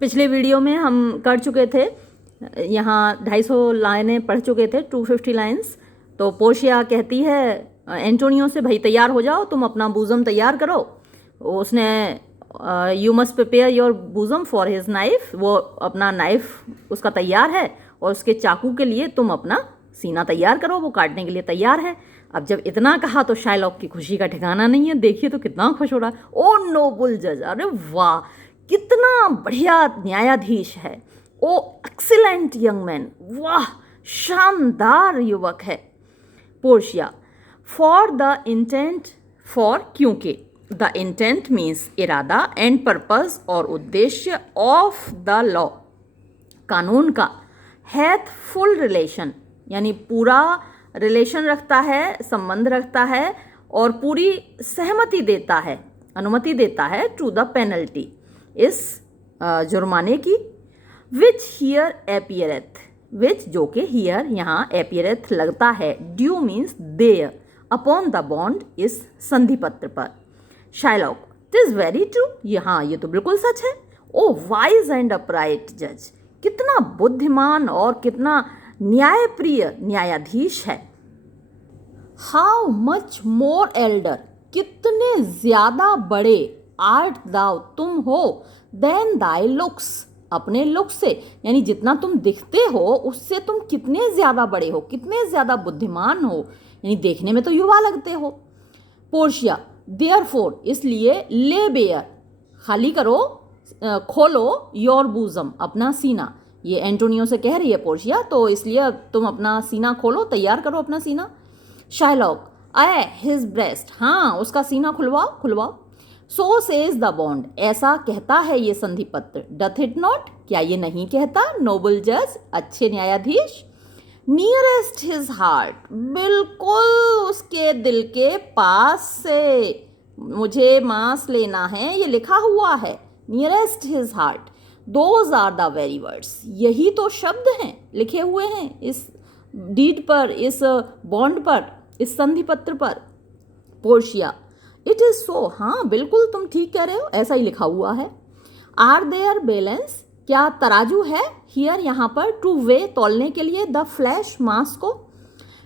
पिछले वीडियो में हम कर चुके थे, यहाँ 250 लाइनें पढ़ चुके थे, 250 लाइन्स। तो पोर्शिया कहती है एंटोनियो से, भाई तैयार हो जाओ, तुम अपना बूज़म तैयार करो। उसने you must prepare your bosom for his knife, वो अपना नाइफ उसका तैयार है और उसके चाकू के लिए तुम अपना सीना तैयार करो, वो काटने के लिए तैयार है। अब जब इतना कहा तो शाइलॉक की खुशी का ठिकाना नहीं है। देखिए तो कितना खुश हो रहा है। ओ नोबल जज, अरे वाह कितना बढ़िया न्यायाधीश है। ओ एक्सीलेंट यंग मैन, वाह शानदार युवक है। Portia, for the intent, for क्योंकि, द इंटेंट मीन्स इरादा, एंड पर्पस और उद्देश्य, ऑफ द लॉ कानून का, हैथ फुल रिलेशन यानी पूरा रिलेशन रखता है, संबंध रखता है और पूरी सहमति देता है, अनुमति देता है, टू द पेनल्टी इस जुर्माने की, विच हियर एपियरेथ, विच जो कि हियर यहाँ एपियरेथ लगता है, due means there, upon the bond इस संधि पत्र पर। Shylock, it is very true, यहाँ ये तो बिल्कुल सच है। ओ वाइज एंड अपराइट जज, कितना बुद्धिमान और कितना न्यायप्रिय न्यायाधीश है। हाउ मच मोर एल्डर, कितने ज्यादा बड़े, आर्ट दाउ तुम हो, देन दाई लुक्स, अपने लुक से यानी जितना तुम दिखते हो उससे तुम कितने ज्यादा बड़े हो, कितने ज्यादा बुद्धिमान हो, यानी देखने में तो युवा लगते हो। पोर्शिया, देयरफॉर इसलिए, ले बेयर खाली करो, खोलो, योर बूजम अपना सीना, ये एंटोनियो से कह रही है पोर्शिया, तो इसलिए तुम अपना सीना खोलो, तैयार करो अपना सीना। शाइलॉक, आए हिज ब्रेस्ट, हाँ उसका सीना खुलवाओ खुलवाओ। सो सेज द बॉन्ड, ऐसा कहता है ये संधि पत्र, डथ इट नॉट, क्या ये नहीं कहता, नोबल जज अच्छे न्यायाधीश। नियरेस्ट हिज हार्ट, बिल्कुल उसके दिल के पास से मुझे मांस लेना है, ये लिखा हुआ है, nearest his heart, those are the very words, यही तो शब्द हैं, लिखे हुए हैं इस डीड पर, इस बॉन्ड पर, इस संधि पत्र पर। पोर्शिया, इट इज सो, हाँ बिल्कुल तुम ठीक कह रहे हो, ऐसा ही लिखा हुआ है। आर देयर बैलेंस, क्या तराजू है, हियर यहाँ पर, टू वे तौलने के लिए, द फ्लैश मांस को।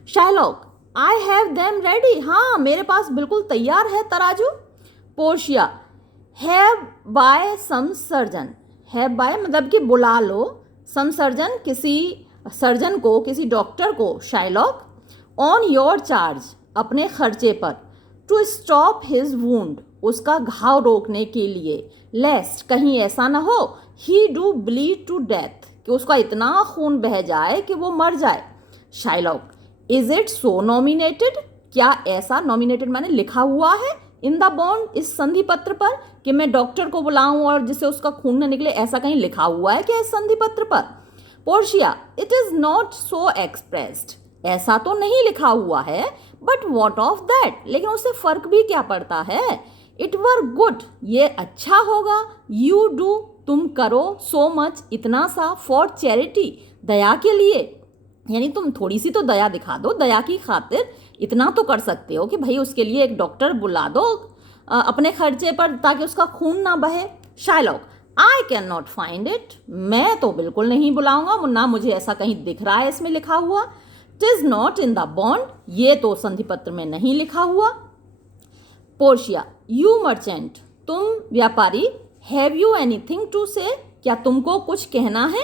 Shylock, I have them ready, हाँ मेरे पास बिल्कुल तैयार है तराजू। Portia, have by some surgeon, have by मतलब कि बुला लो, सम सर्जन किसी सर्जन को, किसी डॉक्टर को। शाइलॉक, ऑन योर चार्ज अपने खर्चे पर, टू स्टॉप हिज वुंड उसका घाव रोकने के लिए, लेस्ट कहीं ऐसा ना हो, he do bleed to death कि उसका इतना खून बह जाए कि वो मर जाए। Shylock, is it so nominated, क्या ऐसा, नॉमिनेटेड माने लिखा हुआ है, इन द बॉन्ड इस संधि पत्र पर, कि मैं डॉक्टर को बुलाऊं और जिससे उसका खून न निकले, ऐसा कहीं लिखा हुआ है क्या इस संधि पत्र पर। Portia, it is not so expressed, ऐसा तो नहीं लिखा हुआ है, बट वॉट ऑफ दैट, लेकिन उससे फर्क भी क्या पड़ता है। इट वर गुड, ये अच्छा होगा, यू डू तुम करो, सो मच इतना सा, फॉर चैरिटी दया के लिए, यानी तुम थोड़ी सी तो दया दिखा दो, दया की खातिर इतना तो कर सकते हो कि भाई उसके लिए एक डॉक्टर बुला दो अपने खर्चे पर, ताकि उसका खून ना बहे। Shylock, I can not find it, मैं तो बिल्कुल नहीं बुलाऊंगा, ना मुझे ऐसा कहीं दिख रहा है इसमें लिखा हुआ। It is not in the bond, ये तो संधि पत्र में नहीं लिखा हुआ। पोर्शिया, यू मर्चेंट तुम व्यापारी, हैव यू एनीथिंग टू से, क्या तुमको कुछ कहना है।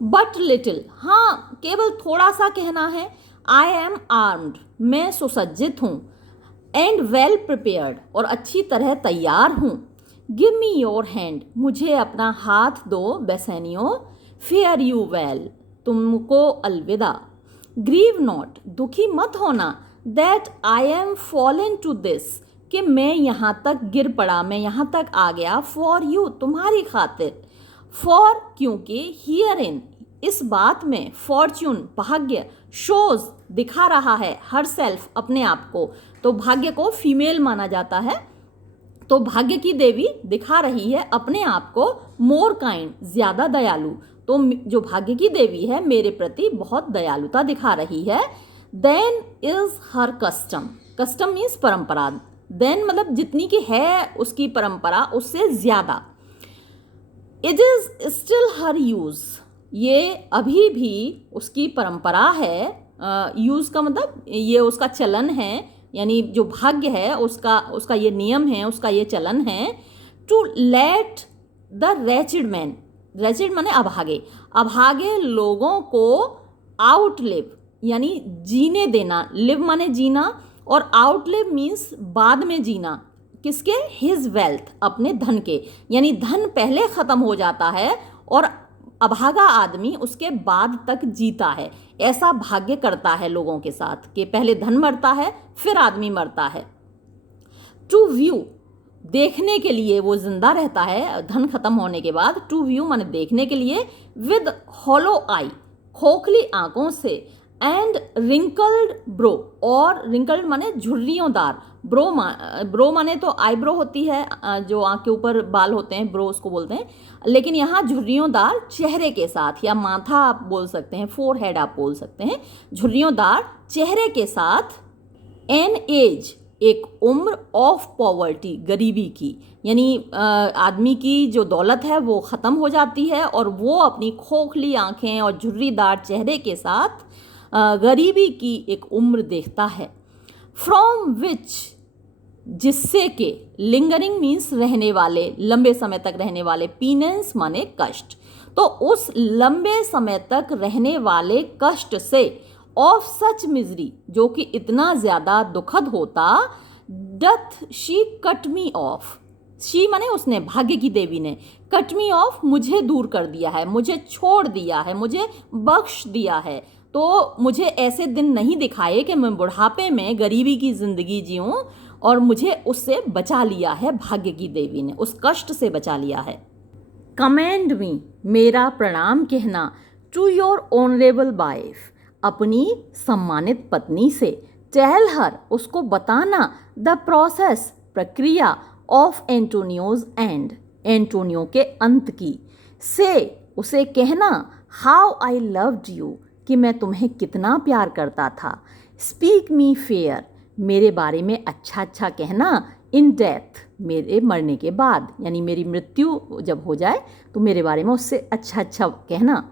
बट लिटिल, हाँ केवल थोड़ा सा कहना है। आई एम आर्म्ड, मैं सुसज्जित हूँ, एंड वेल प्रिपेयर्ड और अच्छी तरह तैयार हूँ। गिव मी योर हैंड, मुझे अपना हाथ दो बेसैनियो, फेयर यू वेल, तुमको अलविदा। ग्रीव नॉट, दुखी मत होना, that I am fallen to this, कि मैं यहाँ तक गिर पड़ा, मैं यहाँ तक आ गया, फॉर यू तुम्हारी खातिर, फॉर क्योंकि, हियर इन इस बात में, फॉर्च्यून भाग्य, शोज दिखा रहा है, हर सेल्फ अपने आप को, तो भाग्य को फीमेल माना जाता है, तो भाग्य की देवी दिखा रही है अपने आप को, मोर काइंड ज्यादा दयालु, तो जो भाग्य की देवी है मेरे प्रति बहुत दयालुता दिखा रही है। Than is her custom, custom means परंपरा, देन मतलब जितनी की है उसकी परंपरा उससे ज्यादा। It is still her use, ये अभी भी उसकी परंपरा है। यूज़ का मतलब ये उसका चलन है, यानी जो भाग्य है उसका उसका ये नियम है, उसका ये चलन है। टू लेट द रेचिड मैन, रेचिड माने अभागे, अभागे लोगों को आउटलिव यानी जीने देना, लिव माने जीना, और आउटलिव मीन्स बाद में जीना, किसके? हिज वेल्थ, अपने धन के, यानी धन पहले ख़त्म हो जाता है और अभागा आदमी उसके बाद तक जीता है। ऐसा भाग्य करता है लोगों के साथ कि पहले धन मरता है फिर आदमी मरता है। टू व्यू, देखने के लिए वो जिंदा रहता है धन खत्म होने के बाद। टू व्यू माने देखने के लिए, विद हॉलो आई, खोखली आंखों से, एंड रिंकल्ड ब्रो, और रिंकल्ड माने झुर्रियोंदार, ब्रो माने तो आईब्रो होती है, जो आंख के ऊपर बाल होते हैं, ब्रो उसको बोलते हैं, लेकिन यहाँ झुर्रियोंदार चेहरे के साथ, या माथा आप बोल सकते हैं, फोरहेड आप बोल सकते हैं, झुर्रियोंदार चेहरे के साथ। एन एज, एक उम्र, ऑफ पॉवर्टी, गरीबी की, यानी आदमी की जो दौलत है वो ख़त्म हो जाती है और वो अपनी खोखली आंखें और झुर्रीदार चेहरे के साथ गरीबी की एक उम्र देखता है। फ्रॉम विच, जिससे के, लिंगरिंग मीन्स रहने वाले, लंबे समय तक रहने वाले, पीनेंस माने कष्ट, तो उस लंबे समय तक रहने वाले कष्ट से, ऑफ सच मिजरी, जो कि इतना ज़्यादा दुखद होता, doth she cut me of, she माने उसने, भाग्य की देवी ने, कट मी ऑफ मुझे दूर कर दिया है, मुझे छोड़ दिया है, मुझे बख्श दिया है। तो मुझे ऐसे दिन नहीं दिखाए कि मैं बुढ़ापे में गरीबी की ज़िंदगी जीऊँ, और मुझे उससे बचा लिया है भाग्य की देवी ने, उस कष्ट से बचा लिया है। कमेंड मी, मेरा प्रणाम कहना, टू योर ऑनरेबल वाइफ, अपनी सम्मानित पत्नी से, टेल हर, उसको बताना, द प्रोसेस, प्रक्रिया, ऑफ एंटोनियोज एंड, एंटोनियो के अंत की, से, उसे कहना, हाउ आई लव्ड यू, कि मैं तुम्हें कितना प्यार करता था, स्पीक मी फेयर, मेरे बारे में अच्छा अच्छा कहना, इन डेथ, मेरे मरने के बाद, यानी मेरी मृत्यु जब हो जाए तो मेरे बारे में उससे अच्छा अच्छा कहना,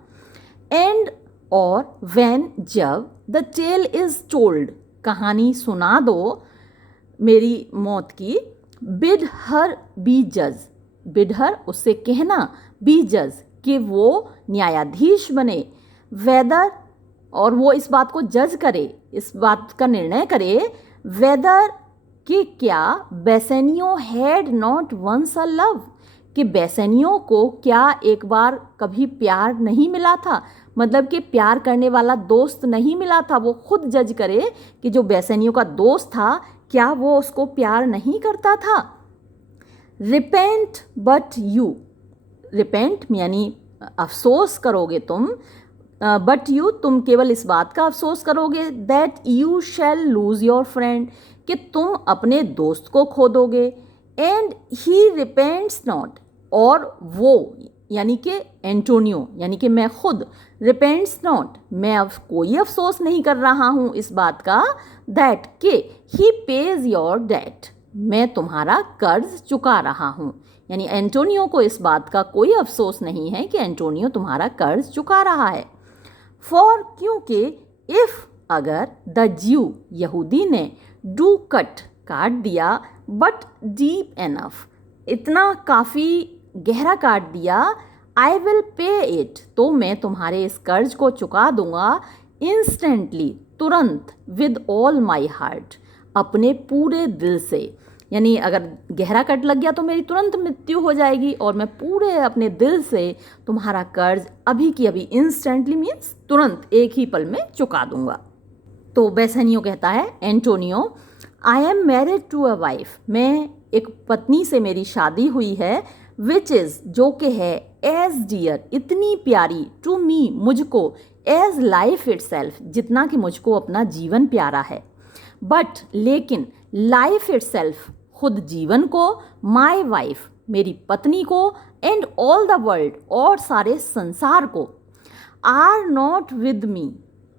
एंड, और व्हेन, जब, द टेल इज़ टोल्ड, कहानी सुना दो मेरी मौत की, बिड हर बी जज, बिड हर, उससे कहना, बी जज, कि वो न्यायाधीश बने, वेदर, और वो इस बात को जज करे, इस बात का निर्णय करे, वेदर, कि क्या, Bassanio had not once a love, कि बेसेनियो को क्या एक बार कभी प्यार नहीं मिला था, मतलब कि प्यार करने वाला दोस्त नहीं मिला था। वो खुद जज करे कि जो बेसेनियो का दोस्त था क्या वो उसको प्यार नहीं करता था। रिपेंट बट यू, रिपेंट यानी अफसोस करोगे तुम, बट यू, तुम केवल इस बात का अफसोस करोगे, that you shall lose your friend, कि तुम अपने दोस्त को खो दोगे, एंड ही रिपेंट्स नॉट, और वो यानी कि एंटोनियो, यानी कि मैं खुद, रिपेंट्स नॉट, मैं अब कोई अफसोस नहीं कर रहा हूँ इस बात का, दैट, के, ही पेज योर डेट, मैं तुम्हारा कर्ज चुका रहा हूँ, यानी एंटोनियो को इस बात का कोई अफसोस नहीं है कि एंटोनियो तुम्हारा कर्ज चुका रहा है। फॉर, क्योंकि, इफ़, अगर, द ज्यू, यहूदी ने, डू कट, काट दिया, बट डीप एनफ, इतना काफ़ी गहरा काट दिया, आई विल पे इट, तो मैं तुम्हारे इस कर्ज को चुका दूंगा, इंस्टेंटली, तुरंत, विद ऑल माई हार्ट, अपने पूरे दिल से, यानी अगर गहरा कट लग गया तो मेरी तुरंत मृत्यु हो जाएगी और मैं पूरे अपने दिल से तुम्हारा कर्ज अभी की अभी, इंस्टेंटली मीन्स तुरंत, एक ही पल में चुका दूंगा। तो बेसेनियो कहता है, Antonio, I am married to a wife, मैं एक पत्नी से मेरी शादी हुई है, विच इज़, जो कि है, एज डियर, इतनी प्यारी, टू मी, मुझको, एज लाइफ इटसेल्फ, जितना कि मुझको अपना जीवन प्यारा है, बट, लेकिन, लाइफ इटसेल्फ, खुद जीवन को, माई वाइफ, मेरी पत्नी को, एंड ऑल द वर्ल्ड, और सारे संसार को, आर नॉट विद मी,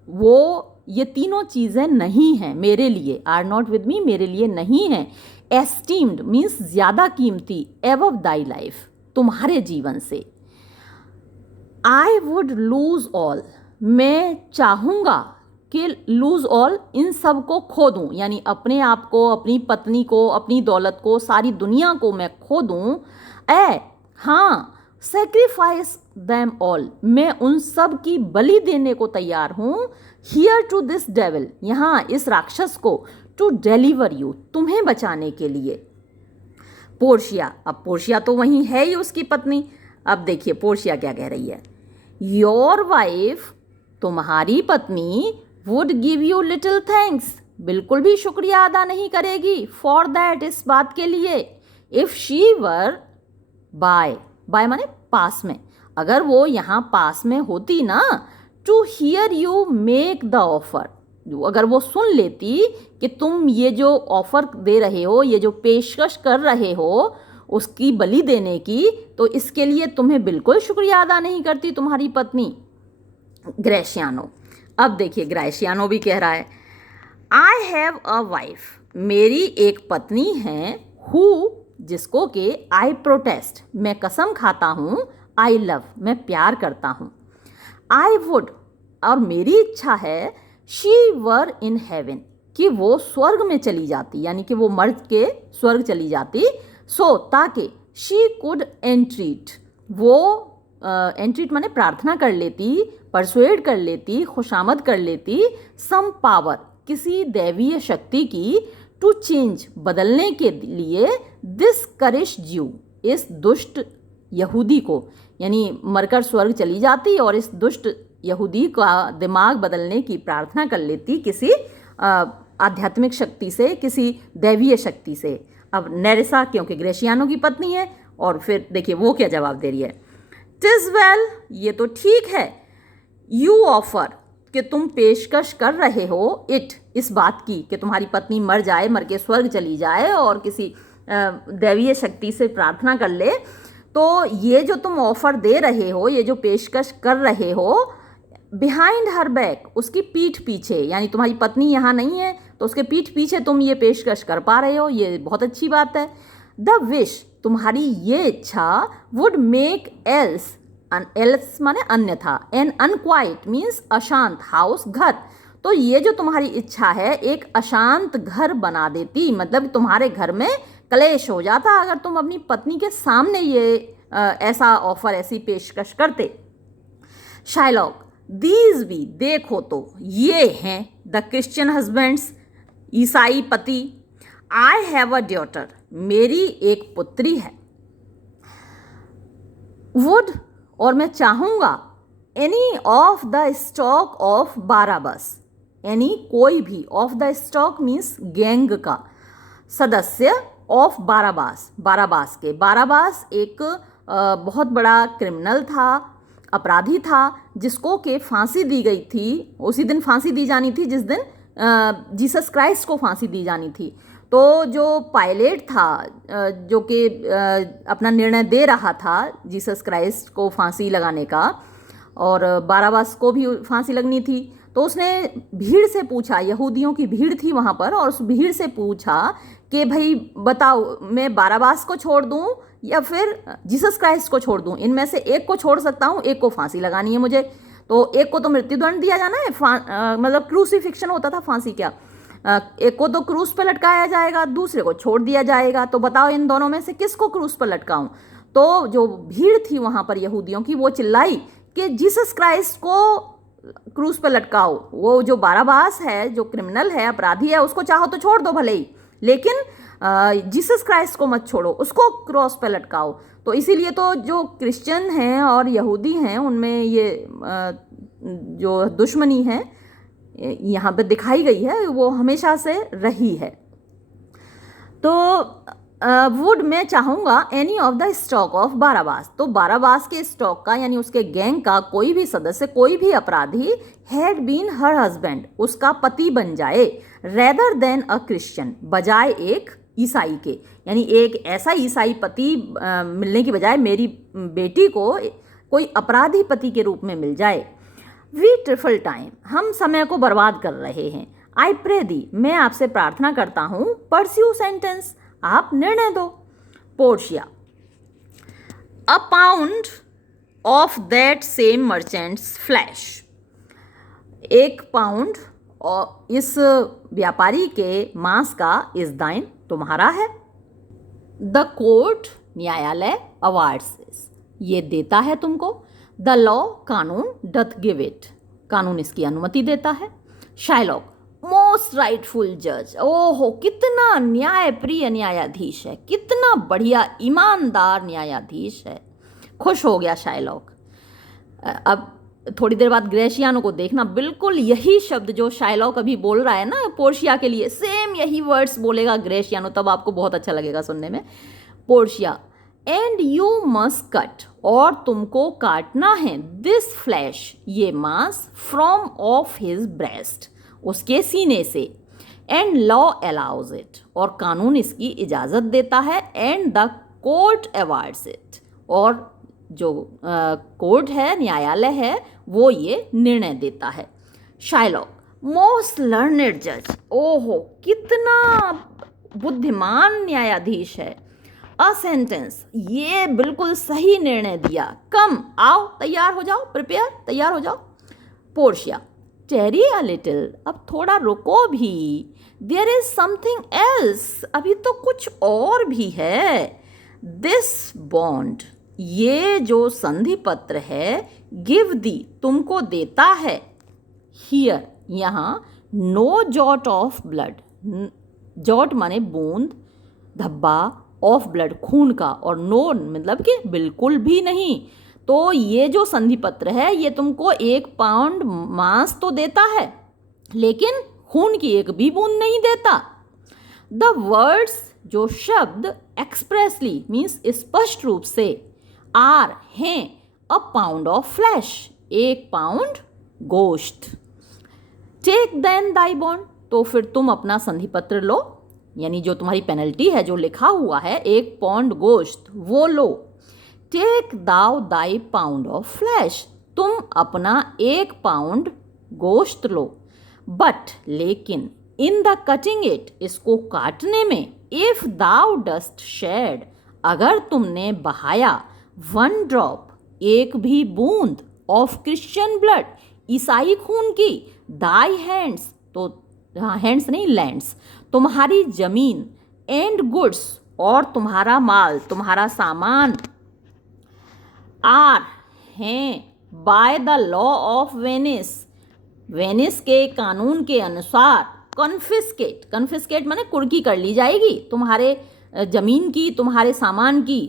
वो ये तीनों चीज़ें नहीं हैं मेरे लिए, आर नॉट विद मी, मेरे लिए नहीं है, एस्टीम्ड मीन्स ज़्यादा कीमती, एबव दाई लाइफ, तुम्हारे जीवन से, आई वुड लूज ऑल, मैं चाहूँगा कि लूज ऑल, इन सब को खो दूँ, यानी अपने आप को, अपनी पत्नी को, अपनी दौलत को, सारी दुनिया को मैं खो दूँ। हाँ, सेक्रीफाइस दैम ऑल, मैं उन सब की बलि देने को तैयार हूँ। हियर टू दिस डेविल, यहाँ इस राक्षस को, टू डिलीवर यू, तुम्हें बचाने के लिए। पोर्शिया, अब पोर्शिया तो वहीं है ही उसकी पत्नी। अब देखिए पोर्शिया क्या कह रही है। योर वाइफ, तुम्हारी पत्नी, would give you little thanks, बिल्कुल भी शुक्रिया अदा नहीं करेगी, फॉर दैट, इस बात के लिए, if she were by, by माने पास में, अगर वो यहाँ पास में होती ना, to hear you make the offer, अगर वो सुन लेती कि तुम ये जो ऑफर दे रहे हो, ये जो पेशकश कर रहे हो उसकी बलि देने की, तो इसके लिए तुम्हें बिल्कुल शुक्रिया अदा नहीं करती तुम्हारी पत्नी। ग्रेशियानो, अब देखिए ग्रेशियानो भी कह रहा है, आई हैव अ वाइफ, मेरी एक पत्नी है, हु, जिसको के आई प्रोटेस्ट, मैं कसम खाता हूँ, आई लव, मैं प्यार करता हूँ, आई वुड, और मेरी इच्छा है, शी वर इन हेवन, कि वो स्वर्ग में चली जाती, यानी कि वो मर के स्वर्ग चली जाती, सो ताकि, शी कुड एंट्रीट, वो एंट्रीट माने प्रार्थना कर लेती, परसुएड कर लेती, खुशामद कर लेती, सम पावर, किसी दैवीय शक्ति की, टू चेंज, बदलने के लिए, दिस करिश ज्यू, इस दुष्ट यहूदी को, यानी मरकर स्वर्ग चली जाती और इस दुष्ट यहूदी का दिमाग बदलने की प्रार्थना कर लेती किसी आध्यात्मिक शक्ति से, किसी दैवीय शक्ति से। अब नेरेसा क्योंकि ग्रेशियानो की पत्नी है, और फिर देखिए वो क्या जवाब दे रही है। टिज वेल, ये तो ठीक है, यू ऑफर, कि तुम पेशकश कर रहे हो, इट, इस बात की कि तुम्हारी पत्नी मर जाए, मर के स्वर्ग चली जाए और किसी दैवीय शक्ति से प्रार्थना कर ले, तो ये जो तुम ऑफर दे रहे हो, ये जो पेशकश कर रहे हो, बिहाइंड हर बैक, उसकी पीठ पीछे, यानी तुम्हारी पत्नी यहाँ नहीं है तो उसके पीठ पीछे तुम ये पेशकश कर पा रहे हो, ये बहुत अच्छी बात है। द विश, तुम्हारी ये इच्छा, वुड मेक एल्स, एल्स माने अन्यथा, एन अनक्वाइट मीन्स अशांत हाउस, घर, तो ये जो तुम्हारी इच्छा है एक अशांत घर बना देती, मतलब तुम्हारे घर में कलेश हो जाता अगर तुम अपनी पत्नी के सामने ये ऐसा ऑफर, ऐसी पेशकश करते। शाइलॉक, दीज भी, देखो तो ये हैं, द क्रिश्चियन हस्बैंड्स, ईसाई पति, आई हैव अ डॉटर, मेरी एक पुत्री है, वुड, और मैं चाहूँगा, any of the stock of Barabbas, any कोई भी, of the stock means gang का सदस्य, ऑफ बाराबास, बाराबास के, बाराबास एक बहुत बड़ा क्रिमिनल था, अपराधी था, जिसको के फांसी दी गई थी, उसी दिन फांसी दी जानी थी जिस दिन जीसस क्राइस्ट को फांसी दी जानी थी। तो जो पायलेट था, जो कि अपना निर्णय दे रहा था जीसस क्राइस्ट को फांसी लगाने का, और बाराबास को भी फांसी लगनी थी, तो उसने भीड़ से पूछा, यहूदियों की भीड़ थी वहाँ पर, और उस भीड़ से पूछा कि भाई बताओ, मैं बाराबास को छोड़ दूँ या फिर जीसस क्राइस्ट को छोड़ दूँ, इनमें से एक को छोड़ सकता हूँ, एक को फांसी लगानी है मुझे, तो एक को तो मृत्युदंड दिया जाना है, मतलब क्रूसिफिक्शन होता था, फांसी क्या, एक को तो क्रूस पर लटकाया जाएगा, दूसरे को छोड़ दिया जाएगा, तो बताओ इन दोनों में से किसको क्रूस पर लटकाऊं। तो जो भीड़ थी वहाँ पर यहूदियों की, वो चिल्लाई कि जीसस क्राइस्ट को क्रूस पर लटकाओ, वो जो बाराबास है, जो क्रिमिनल है, अपराधी है, उसको चाहो तो छोड़ दो भले ही, लेकिन जीसस क्राइस्ट को मत छोड़ो, उसको क्रॉस पर लटकाओ। तो इसीलिए तो जो क्रिश्चियन हैं और यहूदी हैं, उनमें ये जो दुश्मनी है यहाँ पे दिखाई गई है, वो हमेशा से रही है। तो वुड, मैं चाहूँगा, any of the stock of Barabbas, तो बाराबास के स्टॉक का, यानी उसके गैंग का कोई भी सदस्य, कोई भी अपराधी, हैड बीन हर हस्बैंड, उसका पति बन जाए, रेदर देन अ क्रिश्चियन, बजाय एक ईसाई के, यानी एक ऐसा ईसाई पति मिलने की बजाय मेरी बेटी को कोई अपराधी पति के रूप में मिल जाए। वी ट्रिफल टाइम, हम समय को बर्बाद कर रहे हैं। आई प्रे दी, मैं आपसे प्रार्थना करता हूँ, परस्यू सेंटेंस, आप निर्णय दो। Portia, a pound of that same merchants flash. 1 pound और इस व्यापारी के मांस का इस दाइन तुम्हारा है। द कोर्ट न्यायालय अवार्ड्स ये देता है तुमको। द लॉ कानून डथ गिव इट कानून इसकी अनुमति देता है। शाइलॉक मोस्ट राइटफुल जज, ओहो कितना न्यायप्रिय न्यायाधीश है, कितना बढ़िया ईमानदार न्यायाधीश है। खुश हो गया शाइलॉक। अब थोड़ी देर बाद ग्रेशियानो को देखना, बिल्कुल यही शब्द जो शाइलॉक अभी बोल रहा है ना पोर्शिया के लिए, सेम यही वर्ड्स बोलेगा ग्रेशियानो, तब आपको बहुत अच्छा लगेगा सुनने में। Portia and you must cut, और तुमको काटना है, दिस फ्लैश ये मांस, फ्रॉम ऑफ हिज ब्रेस्ट उसके सीने से। एंड लॉ अलाउज इट और कानून इसकी इजाज़त देता है। And the court awards it और जो कोर्ट है न्यायालय है वो ये निर्णय देता है। शाइलॉक मोस्ट लर्नेड जज, ओहो कितना बुद्धिमान न्यायाधीश है। अ सेंटेंस ये बिल्कुल सही निर्णय दिया। कम आओ तैयार हो जाओ, प्रिपेयर तैयार हो जाओ। पोर्शिया टेरी अ लिटिल, अब थोड़ा रुको भी। देयर इज समथिंग एल्स, अभी तो कुछ और भी है। दिस बॉन्ड ये जो संधि पत्र है, गिव दी तुमको देता है। हियर यहाँ no jot of blood, jot माने बूंद, धब्बा, ऑफ ब्लड खून का, और नो मतलब कि बिल्कुल भी नहीं। तो ये जो संधि पत्र है ये तुमको 1 पाउंड मांस तो देता है लेकिन खून की एक भी बूंद नहीं देता। द वर्ड्स जो शब्द एक्सप्रेसली मीन्स स्पष्ट रूप से, आर हैं, अ पाउंड ऑफ फ्लैश 1 पाउंड गोश्त। टेक देन दाई बॉन्ड, तो फिर तुम अपना संधि पत्र लो, यानी जो तुम्हारी पेनल्टी है जो लिखा हुआ है 1 पाउंड गोश्त वो लो। Take thou thy pound of flesh, तुम अपना 1 पाउंड गोश्त लो। बट लेकिन इन द कटिंग इट, इसको काटने में, इफ दाउ डस्ट शेड, अगर तुमने बहाया 1 ड्रॉप एक भी बूंद, ऑफ क्रिश्चियन ब्लड ईसाई खून की, दाई हैंड्स तो हैंड्स नहीं लैंड्स तुम्हारी जमीन, एंड गुड्स और तुम्हारा माल तुम्हारा सामान, आर हैं, by the law of Venice, Venice के कानून के अनुसार, कन्फिस्केट, कन्फिस्केट माने कुर्की कर ली जाएगी तुम्हारे जमीन की, तुम्हारे सामान की।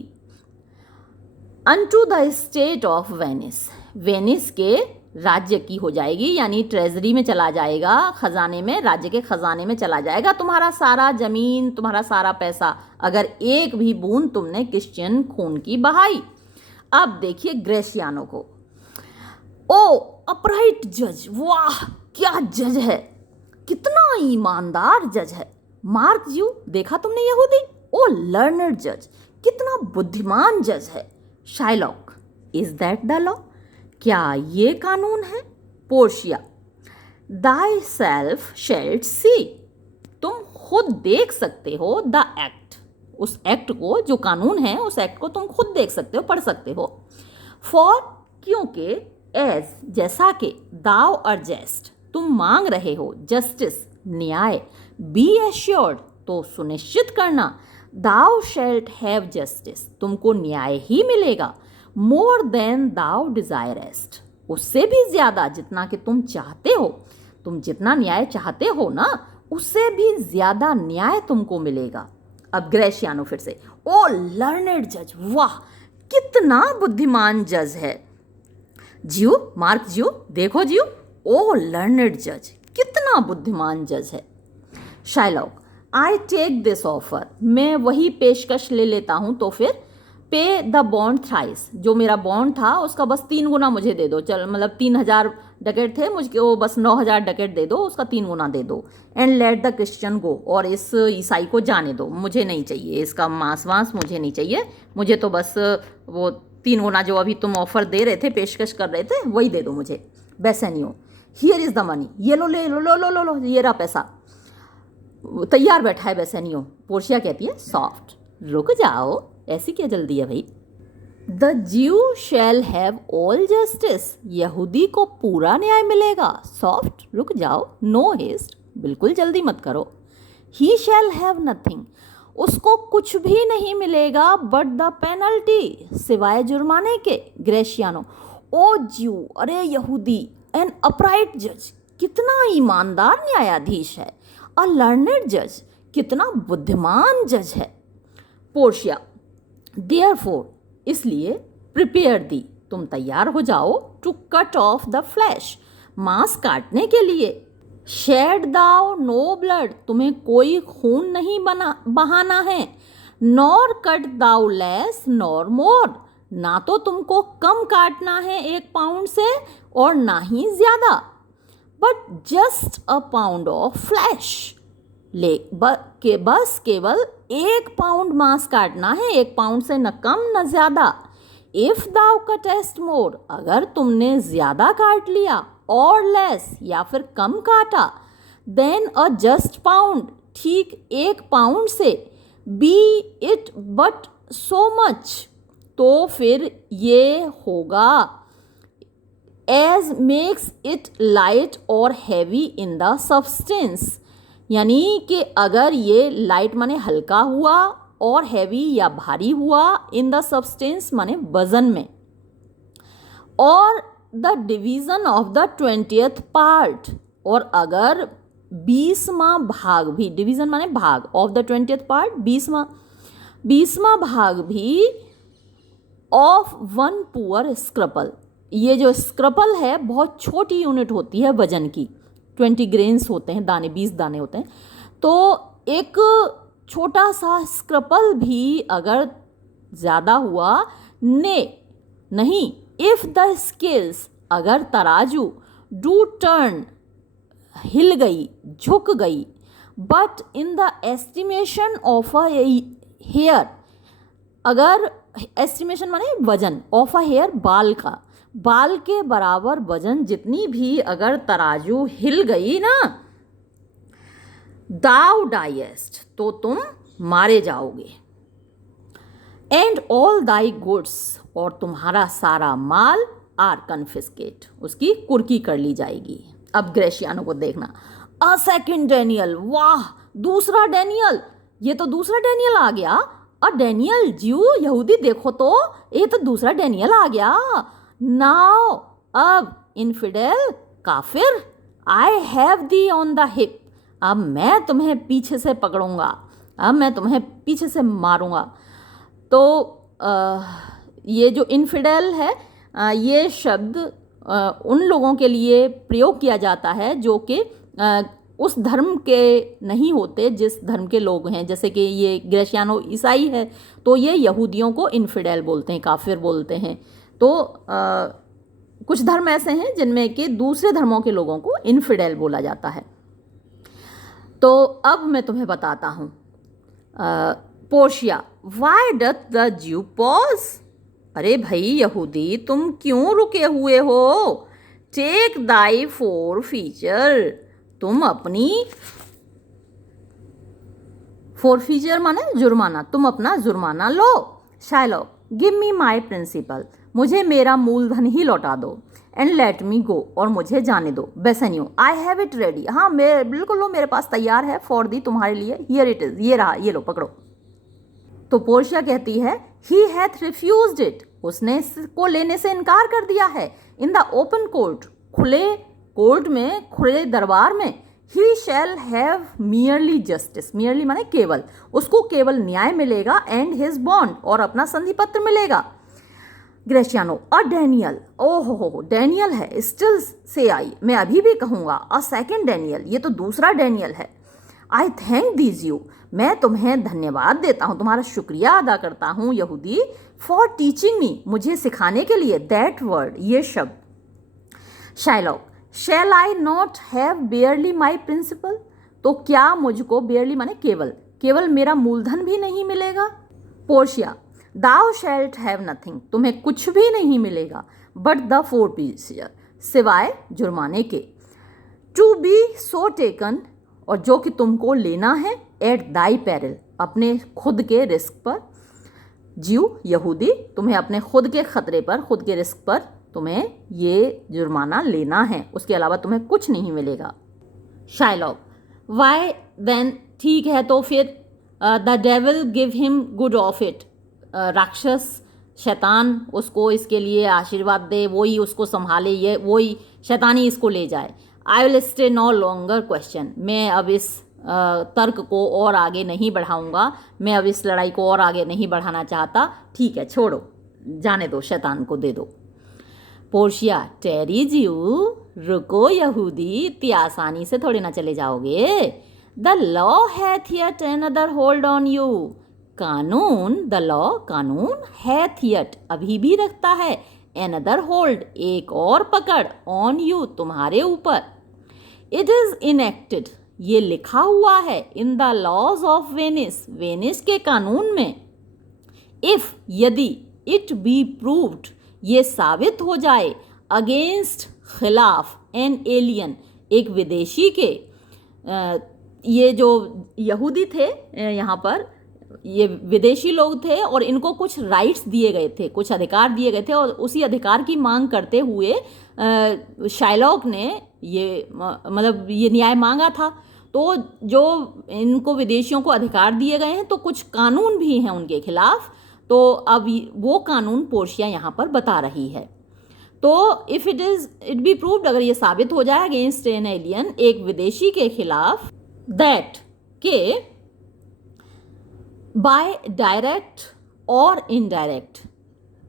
Unto the state of Venice, Venice के राज्य की हो जाएगी, यानी ट्रेजरी में चला जाएगा, खजाने में, राज्य के खजाने में चला जाएगा तुम्हारा सारा जमीन, तुम्हारा सारा पैसा, अगर एक भी बूंद तुमने क्रिश्चियन खून की बहाई। अब देखिए ग्रेशियानो को, ओ अपराइट जज, वाह क्या जज है, कितना ईमानदार जज है। मार्क यू, देखा तुमने यहूदी, ओ लर्नड जज, कितना बुद्धिमान जज है। Shylock is that the law, क्या ये कानून है। पोर्शिया दाई सेल्फ शेल्ड सी, तुम खुद देख सकते हो द एक्ट, उस एक्ट को, जो कानून है उस एक्ट को तुम खुद देख सकते हो, पढ़ सकते हो। फॉर क्योंकि, एज जैसा कि, दाव और जेस्ट तुम मांग रहे हो, जस्टिस न्याय, बी एश्योर्ड तो सुनिश्चित करना, दाव शेल्ट हैव जस्टिस तुमको न्याय ही मिलेगा, मोर देन दाव डिजायरेस्ट उससे भी ज्यादा जितना कि तुम चाहते हो, तुम जितना न्याय चाहते हो ना उससे भी ज्यादा न्याय तुमको मिलेगा। अब ग्रेशियानो फिर से, ओ लर्नेड जज, वाह कितना बुद्धिमान जज है। जियो मार्क जियो, देखो जियो, ओ लर्नेड जज, कितना बुद्धिमान जज है। Shylock I take this offer, मैं वही पेशकश ले लेता हूं, तो फिर पे द बॉन्ड थ्राइस, जो मेरा बॉन्ड था उसका बस 3 गुना मुझे दे दो, चल मतलब 3000 डकेट थे, मुझको बस 9000 डकेट दे दो, उसका 3 गुना दे दो। एंड लेट द क्रिश्चियन गो, और इस ईसाई को जाने दो, मुझे नहीं चाहिए इसका मांस वांस, मुझे नहीं चाहिए, मुझे तो बस वो 3 गुना जो अभी तुम ऑफर दे रहे थे, पेशकश कर रहे थे, वही दे दो मुझे। Bassanio here is the money, ये लो ले लो लो लो लो लो, ये रहा पैसा, तैयार बैठा है बेसेनियो। पोर्शिया कहती है सॉफ्ट, रुक जाओ, ऐसी क्या जल्दी है भाई। द ज्यू शैल हैव ऑल जस्टिस, यहूदी को पूरा न्याय मिलेगा। सॉफ्ट, रुक जाओ, नो हेस्ट, बिल्कुल जल्दी मत करो। ही शैल हैव नथिंग, उसको कुछ भी नहीं मिलेगा बट द पेनल्टी, सिवाय जुर्माने के। ग्रेशियानो, ओ ज्यू, अरे यहूदी, एन अपराइट जज, कितना ईमानदार न्यायाधीश है। अ लर्नेड जज, कितना बुद्धिमान जज है। पोर्शिया, देयरफॉर, इसलिए, प्रिपेयर दी, तुम तैयार हो जाओ, to cut off the flesh, मांस काटने के लिए। शेड दाओ नो ब्लड, तुम्हें कोई खून नहीं बहाना है। नॉर कट दाओ लेस नॉर मोर, ना तो तुमको कम काटना है 1 पाउंड से और ना ही ज्यादा। But just a pound of flash, बस केवल 1 पाउंड मांस काटना है, 1 पाउंड से न कम न ज्यादा। इफ दाउ कटेस्ट मोर, अगर तुमने ज्यादा काट लिया, और लेस या फिर कम काटा, देन अ जस्ट पाउंड, ठीक 1 पाउंड से, B it but so much, तो फिर ये होगा, एज मेक्स इट लाइट और हैवी इन द सब्सटेंस, यानी कि अगर ये लाइट माने हल्का हुआ और हैवी या भारी हुआ इन द सब्सटेंस माने वजन में। और the division of the 20th part, और अगर 20वां भाग भी, डिवीजन माने भाग, ऑफ द 20th पार्ट, 20वां भाग भी, ऑफ 1 पुअर स्क्रपल, ये जो स्क्रपल है बहुत छोटी यूनिट होती है वजन की, 20 ग्रेन्स होते हैं, दाने, 20 दाने होते हैं। तो एक छोटा सा स्क्रपल भी अगर ज़्यादा हुआ, नहीं, इफ़ द स्केल्स, अगर तराजू, डू टर्न, हिल गई, झुक गई, but in the estimation of a hair, अगर एस्टिमेशन माने वजन, ऑफ अ हेयर, बाल का, बाल के बराबर वजन जितनी भी अगर तराजू हिल गई ना, दाउ डाइएस्ट, तो तुम मारे जाओगे। एंड ऑल दाई गुड्स, और तुम्हारा सारा माल, आर कन्फिस्केट, उसकी कुर्की कर ली जाएगी। अब ग्रेशियानो को देखना, अ सेकंड डैनियल, वाह, दूसरा डैनियल, ये तो दूसरा डैनियल आ गया। अ डैनियल, ज्यू, यहूदी, देखो तो, ये तो दूसरा डैनियल आ गया। नाउ, अब, इनफिडेल, काफिर, I have the on the hip, अब मैं तुम्हें पीछे से पकड़ूंगा, अब मैं तुम्हें पीछे से मारूंगा। तो ये जो इनफिडेल है, ये शब्द उन लोगों के लिए प्रयोग किया जाता है जो कि उस धर्म के नहीं होते जिस धर्म के लोग हैं। जैसे कि ये ग्रेशियानो ईसाई है, तो ये यहूदियों को इनफिडेल बोलते हैं, काफिर बोलते हैं। तो कुछ धर्म ऐसे हैं जिनमें कि दूसरे धर्मों के लोगों को इनफिडेल बोला जाता है। तो अब मैं तुम्हें बताता हूँ। पोर्शिया, वाई डथ द ज्यू पॉज, अरे भाई यहूदी, तुम क्यों रुके हुए हो। टेक दाई फोर फीचर, तुम अपनी, फोर फीचर माने जुर्माना, तुम अपना जुर्माना लो। शायलॉक, गिव मी माई प्रिंसिपल, मुझे मेरा मूलधन ही लौटा दो। एंड लेट मी गो, और मुझे जाने दो। Bassanio, I have it ready, हाँ मैं बिल्कुल लो, मेरे पास तैयार है, फॉर दी, तुम्हारे लिए, हियर इट इज, ये रहा, ये लो, पकड़ो। तो पोर्शिया कहती है, ही हैथ रिफ्यूज्ड इट, उसने इसको लेने से इनकार कर दिया है। इन द ओपन कोर्ट, खुले कोर्ट में, खुले दरबार में। He shall have merely justice, merely माने केवल, उसको केवल न्याय मिलेगा। एंड हिज बॉन्ड, और अपना संधि पत्र मिलेगा। ग्रेशियानो, अ डैनियल, ओहो हो, डैनियल है, स्टिल से आई, मैं अभी भी कहूँगा, अ सेकेंड डैनियल, ये तो दूसरा डैनियल है। आई थैंक दीज यू, मैं तुम्हें धन्यवाद देता हूँ, तुम्हारा शुक्रिया अदा करता हूँ यहूदी, फॉर टीचिंग मी, मुझे सिखाने के लिए, दैट वर्ड, ये शब्द। Shylock, shall I not have barely my principal, तो क्या मुझको, बेयरली माने केवल, केवल मेरा मूलधन भी नहीं मिलेगा। पोर्शिया, दाउ शैल्ट हैव नथिंग, तुम्हें कुछ भी नहीं मिलेगा, बट द फोर फीचर, सिवाय जुर्माने के। टू बी सो टेकन, और जो कि तुमको लेना है, एट दाई पेरिल, अपने खुद के रिस्क पर। ज्यू यहूदी, तुम्हें अपने खुद के खतरे पर, खुद के रिस्क पर तुम्हें ये जुर्माना लेना है, उसके अलावा तुम्हें कुछ नहीं मिलेगा। शाइलॉक, वाई देन, ठीक है तो फिर, the devil give him good of it, राक्षस शैतान उसको इसके लिए आशीर्वाद दे, वही उसको संभाले, ये वही शैतानी इसको ले जाए। I will stay no longer question, मैं अब इस तर्क को और आगे नहीं बढ़ाऊंगा, मैं अब इस लड़ाई को और आगे नहीं बढ़ाना चाहता, ठीक है छोड़ो, जाने दो, शैतान को दे दो। पोर्शिया, टेरी ज्यू, रुको यहूदी, इतनी आसानी से थोड़ी ना चले जाओगे। The law hath yet another hold on you, कानून, द लॉ कानून, हैथ येट अभी भी रखता है, अनदर होल्ड एक और पकड़, ऑन यू तुम्हारे ऊपर। इट इज इनेक्टेड, ये लिखा हुआ है, in the laws of Venice, Venice के कानून में। इफ यदि, इट बी प्रूव्ड, ये साबित हो जाए, अगेंस्ट खिलाफ, एन एलियन, एक विदेशी के, ये जो यहूदी थे यहाँ पर, ये विदेशी लोग थे और इनको कुछ राइट्स दिए गए थे, कुछ अधिकार दिए गए थे, और उसी अधिकार की मांग करते हुए शाइलॉक ने ये मतलब ये न्याय मांगा था। तो जो इनको विदेशियों को अधिकार दिए गए हैं, तो कुछ कानून भी हैं उनके खिलाफ, तो अब वो कानून पोर्शिया यहाँ पर बता रही है। तो इफ़ इट बी प्रूव्ड, अगर ये साबित हो जाए, अगेंस्ट एन एलियन, एक विदेशी के खिलाफ, दैट के बाय डायरेक्ट और इनडायरेक्ट,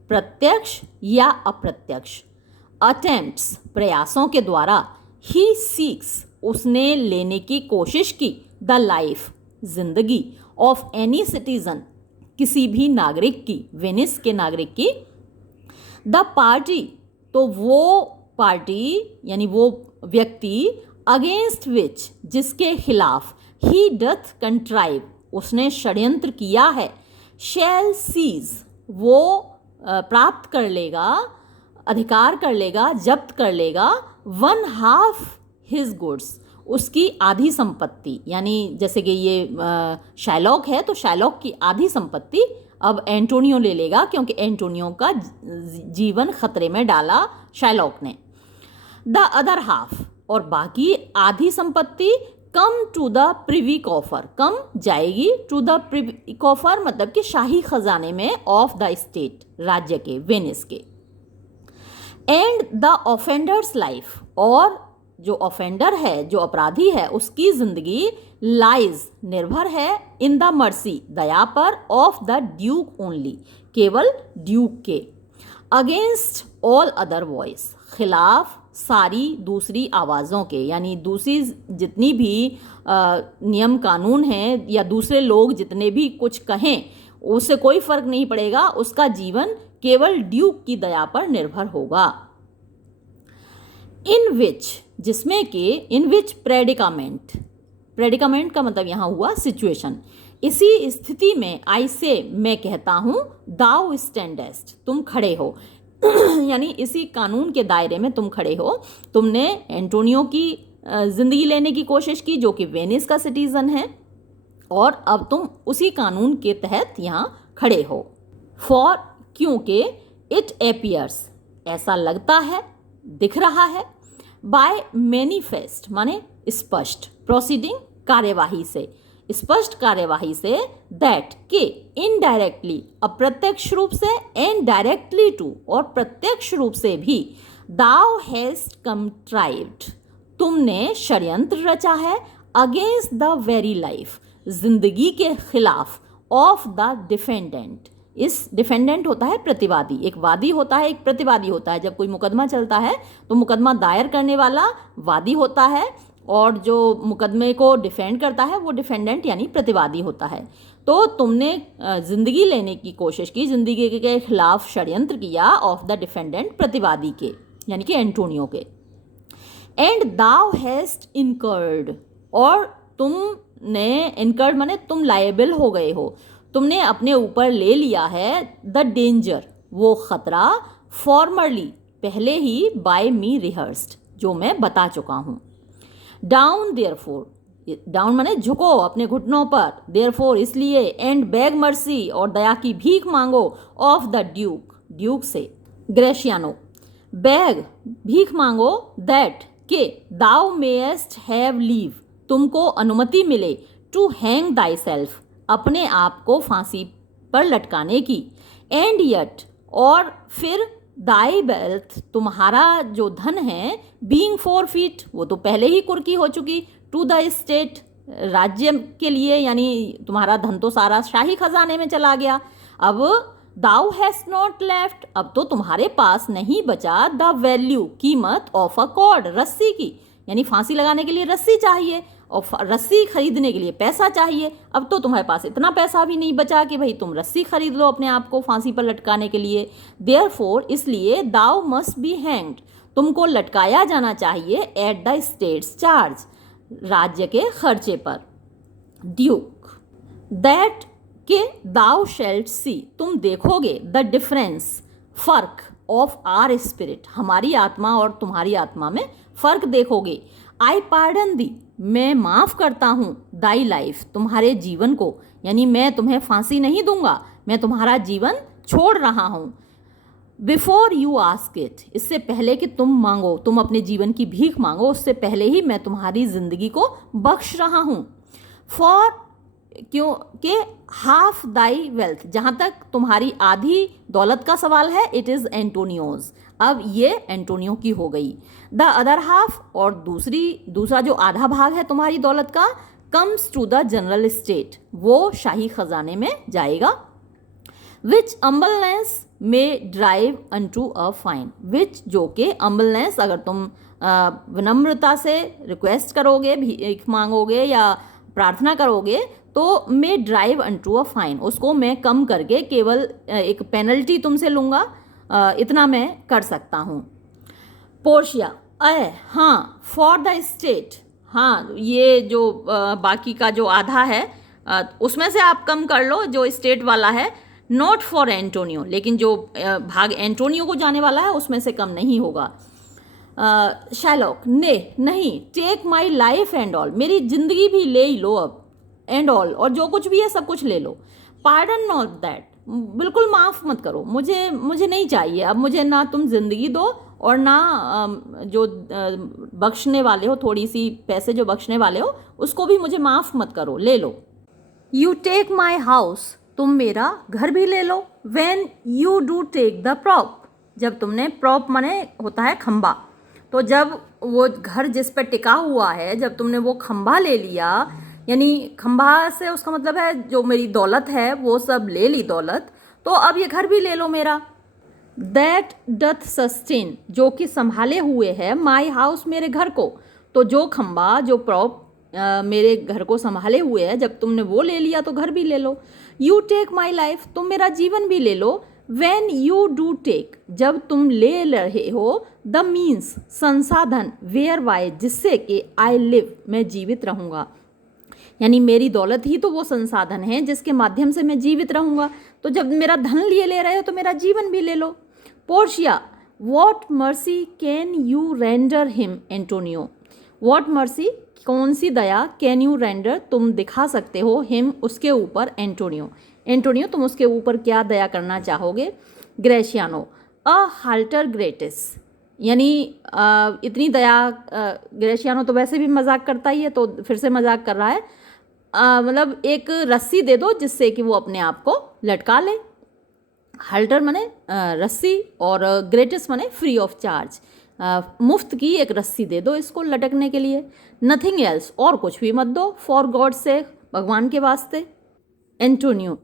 प्रत्यक्ष या अप्रत्यक्ष, अटेम्प्ट्स प्रयासों के द्वारा, ही सीक्स उसने लेने की कोशिश की, द लाइफ जिंदगी, ऑफ एनी सिटीजन किसी भी नागरिक की, वेनिस के नागरिक की, द पार्टी तो वो पार्टी यानी वो व्यक्ति, अगेंस्ट विच जिसके खिलाफ, ही डथ कंट्राइव उसने षड्यंत्र किया है, शैल सीज वो प्राप्त कर लेगा, अधिकार कर लेगा, जब्त कर लेगा, 1/2 हिज गुड्स उसकी आधी संपत्ति, यानी जैसे कि ये शाइलॉक है तो शाइलॉक की आधी संपत्ति अब एंटोनियो ले लेगा, क्योंकि एंटोनियो का जीवन खतरे में डाला शाइलॉक ने। द अदर हाफ, और बाकी आधी संपत्ति, come to the privy coffer, come जाएगी टू द प्रिवी कॉफर मतलब कि शाही खजाने में, ऑफ द स्टेट राज्य के, वेनिस के। एंड द ऑफेंडर्स लाइफ, और जो ऑफेंडर है, जो अपराधी है, उसकी जिंदगी, लाइज निर्भर है, इन द मर्सी दया पर, ऑफ द ड्यूक ओनली केवल ड्यूक के, अगेंस्ट ऑल अदर वॉइस खिलाफ सारी दूसरी आवाज़ों के, यानी दूसरी जितनी भी नियम कानून हैं या दूसरे लोग जितने भी कुछ कहें उससे कोई फर्क नहीं पड़ेगा, उसका जीवन केवल ड्यूक की दया पर निर्भर होगा। इन विच जिसमें कि, इन विच प्रेडिकामेंट, प्रेडिकामेंट का मतलब यहाँ हुआ सिचुएशन, इसी स्थिति में, आई से मैं कहता हूँ, दाउ स्टैंडेस्ट तुम खड़े हो यानी इसी कानून के दायरे में तुम खड़े हो, तुमने एंटोनियो की जिंदगी लेने की कोशिश की जो कि वेनिस का सिटीजन है, और अब तुम उसी कानून के तहत यहाँ खड़े हो। फॉर क्योंकि, इट एपियर्स ऐसा लगता है, दिख रहा है, बाय मैनिफेस्ट माने स्पष्ट, प्रोसीडिंग कार्यवाही से, स्पष्ट कार्यवाही से, दैट के इनडायरेक्टली अप्रत्यक्ष रूप से, एंड डायरेक्टली टू और प्रत्यक्ष रूप से भी, दाउ हैस्ट कंट्राइव्ड तुमने षड्यंत्र रचा है, अगेंस्ट द वेरी लाइफ जिंदगी के खिलाफ, ऑफ द डिफेंडेंट, इस डिफेंडेंट होता है प्रतिवादी, एक वादी होता है, एक प्रतिवादी होता है। जब कोई मुकदमा चलता है तो मुकदमा दायर करने वाला वादी होता है और जो मुकदमे को डिफेंड करता है वो डिफेंडेंट यानी प्रतिवादी होता है। तो तुमने जिंदगी लेने की कोशिश की, जिंदगी के खिलाफ षड्यंत्र किया, ऑफ द डिफेंडेंट प्रतिवादी के यानी कि एंटोनियो के। एंड दाउ हैस्ट इनकर्ड और तुमने, इनकर्ड माने तुम लायबल हो गए हो, तुमने अपने ऊपर ले लिया है, द डेंजर वो खतरा, फॉर्मरली पहले ही, बाय मी रिहर्स्ड जो मैं बता चुका हूँ। डाउन देयरफॉर डाउन माने झुको अपने घुटनों पर, देयरफॉर इसलिए, एंड बेग मर्सी और दया की भीख मांगो, ऑफ द ड्यूक ड्यूक से। ग्रेशियानो, बेग भीख मांगो, दैट के दाउ मेएस्ट हैव लीव तुमको अनुमति मिले, टू हैंग दाई सेल्फ अपने आप को फांसी पर लटकाने की, एंड यट और फिर दाई वेल्थ तुम्हारा जो धन है, बीइंग फॉरफिट वो तो पहले ही कुर्की हो चुकी, टू द स्टेट राज्य के लिए, यानी तुम्हारा धन तो सारा शाही खजाने में चला गया। अब दाउ हैज नॉट लेफ्ट अब तो तुम्हारे पास नहीं बचा, द वैल्यू कीमत, ऑफ अ कॉर्ड रस्सी की, यानी फांसी लगाने के लिए रस्सी चाहिए और रस्सी खरीदने के लिए पैसा चाहिए। अब तो तुम्हारे पास इतना पैसा भी नहीं बचा कि भाई तुम रस्सी खरीद लो अपने आप को फांसी पर लटकाने के लिए। देयरफॉर इसलिए, दाउ मस्ट बी हैंग्ड तुमको लटकाया जाना चाहिए, एट द स्टेट्स चार्ज राज्य के खर्चे पर। ड्यूक, दैट के दाउ शेल्ट सी तुम देखोगे, द डिफरेंस फर्क ऑफ आर स्पिरिट हमारी आत्मा और तुम्हारी आत्मा में फर्क देखोगे। आई पार्डन दी मैं माफ़ करता हूँ, दाई लाइफ तुम्हारे जीवन को, यानी मैं तुम्हें फांसी नहीं दूंगा, मैं तुम्हारा जीवन छोड़ रहा हूँ। बिफोर यू आस्क इट इससे पहले कि तुम मांगो, तुम अपने जीवन की भीख मांगो, उससे पहले ही मैं तुम्हारी जिंदगी को बख्श रहा हूँ। फॉर क्योंकि हाफ दाई वेल्थ जहाँ तक तुम्हारी आधी दौलत का सवाल है, इट इज़ एंटोनियोज अब ये एंटोनियो की हो गई। द अदर हाफ और दूसरा जो आधा भाग है तुम्हारी दौलत का, comes to the general state वो शाही खजाने में जाएगा। Which humbleness may drive unto a fine which जो कि अम्बलनेस अगर तुम विनम्रता से रिक्वेस्ट करोगे, भीख मांगोगे या प्रार्थना करोगे तो मैं ड्राइव अनटू अ फाइन उसको मैं कम करके केवल एक पेनल्टी तुमसे लूँगा, इतना मैं कर सकता हूँ। पोर्शिया, हाँ, फॉर द स्टेट हाँ ये जो बाकी का जो आधा है उसमें से आप कम कर लो जो स्टेट वाला है, नॉट फॉर एंटोनियो लेकिन जो भाग एंटोनियो को जाने वाला है उसमें से कम नहीं होगा। शैलॉक, नहीं, take my life and all मेरी जिंदगी भी ले ही लो अब, एंड ऑल और जो कुछ भी है सब कुछ ले लो। पार्डन नॉट दैट बिल्कुल माफ़ मत करो, मुझे नहीं चाहिए अब, मुझे ना तुम जिंदगी दो और ना जो बख्शने वाले हो, थोड़ी सी पैसे जो बख्शने वाले हो उसको भी मुझे माफ़ मत करो, ले लो। यू टेक माई हाउस तुम मेरा घर भी ले लो। When you do take the prop जब तुमने, प्रॉप माने होता है खंबा, तो जब वो घर जिस पर टिका हुआ है जब तुमने वो खंबा ले लिया, यानी खंबा से उसका मतलब है जो मेरी दौलत है वो सब ले ली दौलत, तो अब ये घर भी ले लो मेरा। दैट डथ सस्टेन जो कि संभाले हुए है, माई हाउस मेरे घर को, तो जो खंबा जो प्रॉप मेरे घर को संभाले हुए है जब तुमने वो ले लिया तो घर भी ले लो। यू टेक माई लाइफ तुम मेरा जीवन भी ले लो। व्हेन यू डू टेक जब तुम ले रहे हो, द मीन्स संसाधन, वेयर बाय जिससे कि आई लिव मैं जीवित रहूँगा, यानी मेरी दौलत ही तो वो संसाधन है जिसके माध्यम से मैं जीवित रहूँगा, तो जब मेरा धन लिए ले रहे हो तो मेरा जीवन भी ले लो। Portia, what mercy can you render him Antonio what mercy कौन सी दया, कैन यू रेंडर तुम दिखा सकते हो, हिम उसके ऊपर, एंटोनियो तुम उसके ऊपर क्या दया करना चाहोगे। ग्रेशियानो, अ हाल्टर ग्रेटिस यानी इतनी दया, ग्रेशियानो तो वैसे भी मजाक करता ही है तो फिर से मजाक कर रहा है, मतलब एक रस्सी दे दो जिससे कि वो अपने आप को लटका ले। हाल्टर माने रस्सी और ग्रेटिस माने फ्री ऑफ चार्ज, मुफ्त की एक रस्सी दे दो इसको लटकने के लिए। नथिंग एल्स और कुछ भी मत दो, फॉर गॉड से भगवान के वास्ते। Antonio,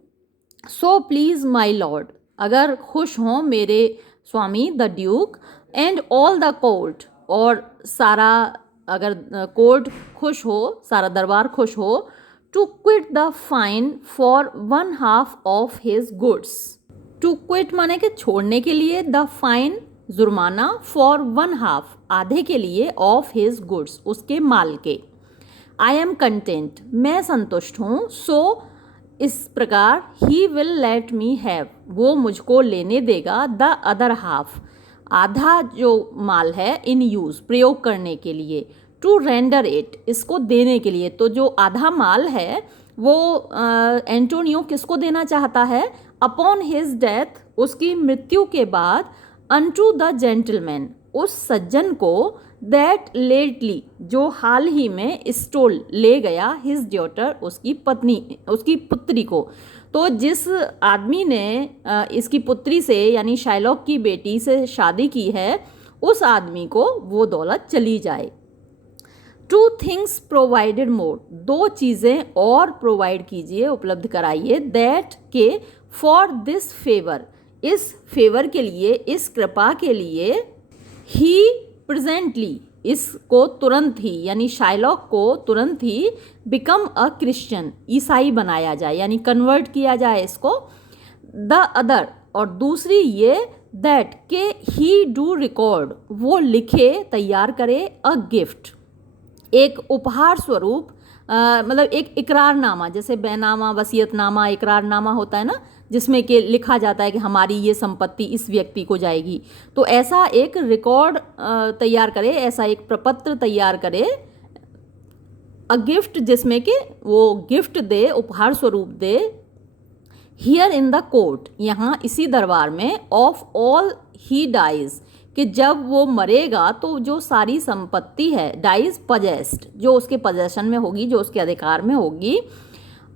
so please my lord अगर खुश हों मेरे स्वामी the duke, and all the court और सारा अगर कोर्ट खुश हो, सारा दरबार खुश हो, to quit the fine for 1/2 of his goods. To quit माने कि छोड़ने के लिए, द फाइन जुर्माना, फॉर 1/2 आधे के लिए, ऑफ हिज गुड्स उसके माल के। आई एम कंटेंट मैं संतुष्ट हूँ, सो इस प्रकार he will let me have वो मुझको लेने देगा, द अदर हाफ आधा जो माल है, इन यूज़ प्रयोग करने के लिए, टू रेंडर इट, इसको देने के लिए। तो जो आधा माल है वो एंटोनियो किसको देना चाहता है? अपॉन हिज डेथ, उसकी मृत्यु के बाद, अनटू द जेंटलमैन, उस सज्जन को, दैट लेटली, जो हाल ही में स्टोल, ले गया, हिज डॉटर, उसकी पत्नी, उसकी पुत्री को। तो जिस आदमी ने इसकी पुत्री से यानी शाइलॉक की बेटी से शादी की है, उस आदमी को वो दौलत चली जाए। टू थिंग्स प्रोवाइडेड मोर, दो चीज़ें और प्रोवाइड कीजिए, उपलब्ध कराइए, दैट के, फॉर दिस फेवर, इस फेवर के लिए, इस कृपा के लिए, ही प्रेजेंटली, इसको तुरंत ही यानी शाइलॉक को तुरंत ही, बिकम अ क्रिश्चियन, ईसाई बनाया जाए यानी कन्वर्ट किया जाए इसको। द अदर, और दूसरी ये, दैट के ही डू रिकॉर्ड, वो लिखे, तैयार करे, अ गिफ्ट, एक उपहार स्वरूप, मतलब एक इकरारनामा, जैसे बैनामा, वसीयतनामा, इकरारनामा होता है ना, जिसमें कि लिखा जाता है कि हमारी ये संपत्ति इस व्यक्ति को जाएगी। तो ऐसा एक रिकॉर्ड तैयार करे, ऐसा एक प्रपत्र तैयार करे, अ गिफ्ट, जिसमें कि वो गिफ्ट दे, उपहार स्वरूप दे, हियर इन द कोर्ट, यहाँ इसी दरबार में, ऑफ ऑल ही डाइज, कि जब वो मरेगा तो जो सारी संपत्ति है, डाइज पजेस्ड, जो उसके पजेशन में होगी, जो उसके अधिकार में होगी,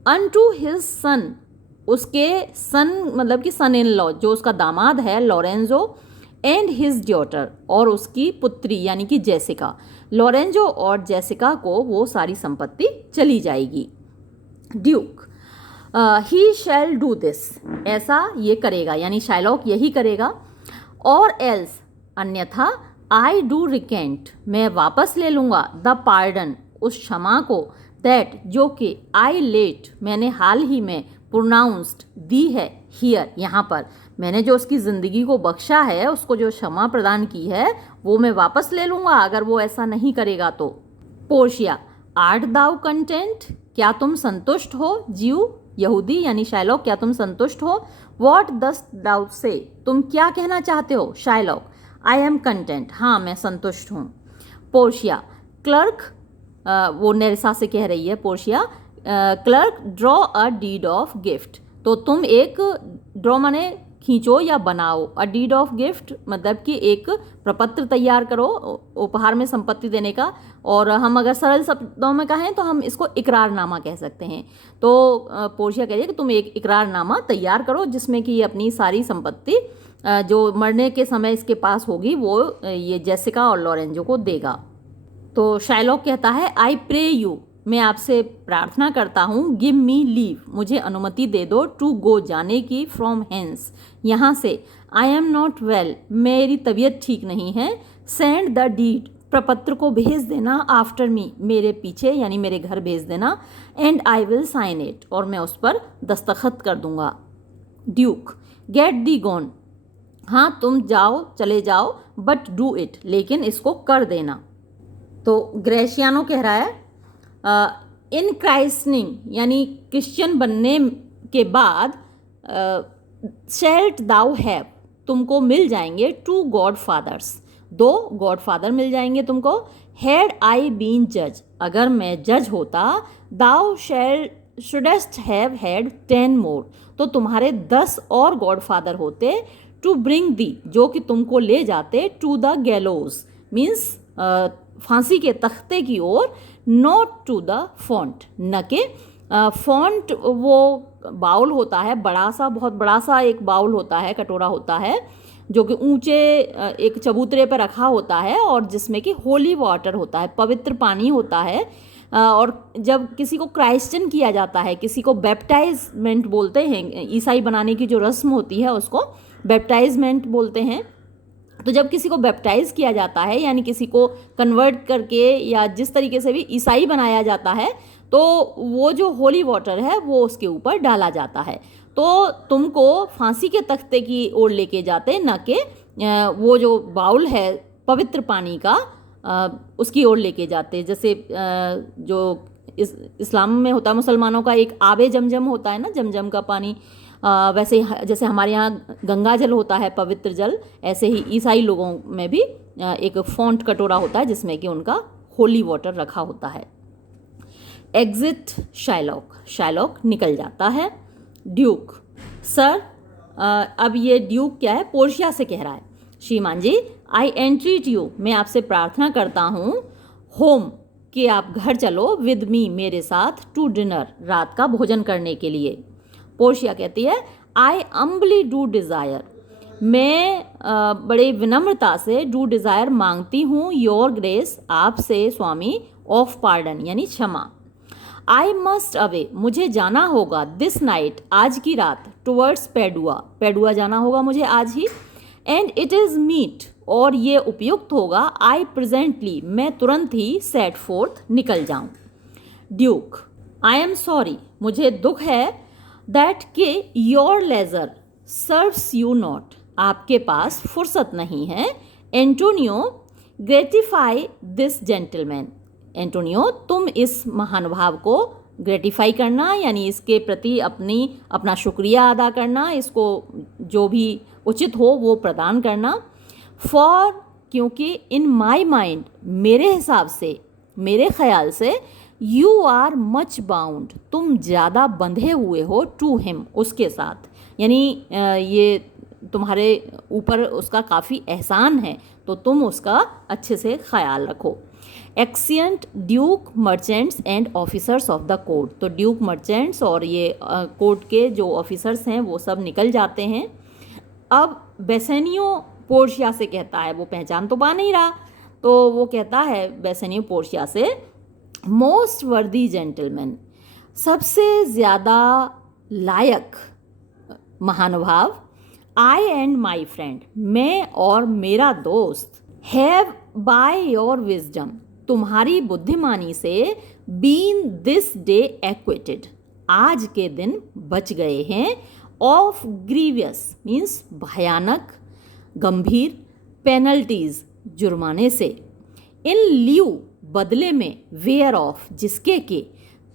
अनटू हिज सन, उसके सन मतलब कि सन इन लॉ, जो उसका दामाद है लॉरेंजो, एंड हिज डॉटर, और उसकी पुत्री यानी कि जेसिका। लॉरेंजो और जेसिका को वो सारी संपत्ति चली जाएगी। Duke, he shall do this, ऐसा ये करेगा यानी शाइलॉक यही करेगा। और एल्स, अन्यथा, आई डू रिकेंट, मैं वापस ले लूँगा, द पार्डन, उस क्षमा को, दैट, जो कि, आई लेट, मैंने हाल ही में, प्रोनाउंस्ड, दी है, हियर, यहाँ पर, मैंने जो उसकी ज़िंदगी को बख्शा है, उसको जो क्षमा प्रदान की है, वो मैं वापस ले लूँगा अगर वो ऐसा नहीं करेगा तो। पोर्शिया, आर्ट दाउ कंटेंट, क्या तुम संतुष्ट हो? जीव, यहूदी यानी शाइलॉक, क्या तुम संतुष्ट हो? वॉट डस्ट दाउ से, तुम क्या कहना चाहते हो? शाइलॉक, आई एम कंटेंट, हाँ मैं संतुष्ट हूँ। पोर्शिया, क्लर्क, वो नेरसा से कह रही है Portia, clerk, draw a deed of gift, तो तुम एक, ड्रॉ माने खींचो या बनाओ, अ डीड ऑफ गिफ्ट मतलब कि एक प्रपत्र तैयार करो उपहार में संपत्ति देने का, और हम अगर सरल शब्दों में कहें तो हम इसको इकरारनामा कह सकते हैं। तो पोर्शिया कह रही है कि तुम एक इकरारनामा तैयार करो जिसमें कि ये अपनी सारी संपत्ति जो मरने के समय इसके पास होगी वो ये जेसिका और लॉरेंजो को देगा। तो शाइलॉक कहता है, आई प्रे यू, मैं आपसे प्रार्थना करता हूँ, गिव मी लीव, मुझे अनुमति दे दो, टू गो, जाने की, फ्रॉम हेंस, यहाँ से, आई एम नॉट वेल, मेरी तबीयत ठीक नहीं है, सेंड द डीड, प्रपत्र को भेज देना, आफ्टर मी, मेरे पीछे यानी मेरे घर भेज देना, and I will sign it, और मैं उस पर दस्तखत कर दूंगा। ड्यूक, गेट दी गोन, हाँ तुम जाओ, चले जाओ, बट डू इट, लेकिन इसको कर देना। तो ग्रेशियानो कह रहा है, इन क्राइस्टनिंग यानी क्रिश्चियन बनने के बाद, शेल्ट दाउ हैव, तुमको मिल जाएंगे, टू गॉड फादर्स, दो गॉड फादर मिल जाएंगे तुमको, हैड आई बीन जज, अगर मैं जज होता, दाउ शुडेस्ट हैव हैड 10 मोर, तो तुम्हारे 10 और गॉड फादर होते, टू ब्रिंग दी, जो कि तुमको ले जाते, टू द गैलोज मीन्स फांसी के तख्ते की ओर, नॉट टू द फॉन्ट, न के फॉन्ट वो बाउल होता है बड़ा सा, बहुत बड़ा सा एक बाउल होता है, कटोरा होता है जो कि ऊंचे एक चबूतरे पर रखा होता है और जिसमें कि होली वाटर होता है, पवित्र पानी होता है। और जब किसी को क्राइश्चियन किया जाता है, किसी को बैप्टाइजमेंट बोलते हैं, ईसाई बनाने की जो रस्म होती है उसको बैप्टाइजमेंट बोलते हैं। तो जब किसी को बैप्टाइज किया जाता है यानी किसी को कन्वर्ट करके या जिस तरीके से भी ईसाई बनाया जाता है, तो वो जो होली वाटर है वो उसके ऊपर डाला जाता है। तो तुमको फांसी के तख्ते की ओर लेके जाते, न कि वो जो बाउल है पवित्र पानी का उसकी ओर लेके जाते। जैसे जो इस्लाम में होता है, मुसलमानों का एक आबे जमजम होता है ना, जमजम का पानी, वैसे जैसे हमारे यहाँ गंगा जल होता है पवित्र जल, ऐसे ही ईसाई लोगों में भी एक फॉन्ट कटोरा होता है जिसमें कि उनका होली वाटर रखा होता है। एग्जिट शाइलॉक, शाइलॉक निकल जाता है। ड्यूक, सर अब ये ड्यूक क्या है, पोर्शिया से कह रहा है, श्रीमान जी आई एंट्रीट यू, मैं आपसे प्रार्थना करता हूँ, होम कि आप घर चलो, विद मी मेरे साथ, टू डिनर रात का भोजन करने के लिए। पोर्शिया कहती है आई अम्बली डू डिज़ायर, मैं बड़े विनम्रता से डू डिज़ायर मांगती हूँ, योर ग्रेस आपसे स्वामी, ऑफ पार्डन यानी क्षमा। आई मस्ट अवे, मुझे जाना होगा, दिस नाइट आज की रात, टुवर्ड्स पेडुआ, पेडुआ जाना होगा मुझे आज ही, एंड इट इज़ मीट और ये उपयुक्त होगा, आई प्रेजेंटली मैं तुरंत ही सेट फोर्थ निकल जाऊँ। ड्यूक, आई एम सॉरी, मुझे दुख है, दैट के your leisure serves you not, आपके पास फुर्सत नहीं है। Antonio, gratify this gentleman, Antonio तुम इस महानुभाव को ग्रेटिफाई करना यानी इसके प्रति अपना शुक्रिया अदा करना, इसको जो भी उचित हो वो प्रदान करना। फॉर, क्योंकि इन माई माइंड, मेरे हिसाब से, मेरे ख्याल से, यू आर मच बाउंड, तुम ज़्यादा बंधे हुए हो, टू हिम उसके साथ, यानी ये तुम्हारे ऊपर उसका काफ़ी एहसान है तो तुम उसका अच्छे से ख्याल रखो। Exeunt duke merchants and officers of the court, तो ड्यूक मर्चेंट्स और ये कोर्ट के जो ऑफिसर्स हैं वो सब निकल जाते हैं। अब बेसेनियो पोर्शिया से कहता है, वो पहचान तो पा नहीं रहा, तो वो कहता है बेसेनियो पोर्शिया से, मोस्ट वर्दी जेंटलमैन, सबसे ज़्यादा लायक महानुभाव, आई एंड माई फ्रेंड, मैं और मेरा दोस्त, हैव बाय योर विजडम, तुम्हारी बुद्धिमानी से, बीन दिस डे एक्विटेड, आज के दिन बच गए हैं, ऑफ ग्रीवियस मीन्स भयानक गंभीर, पेनल्टीज जुर्माने से, इन ल्यू बदले में, वेयर ऑफ जिसके के,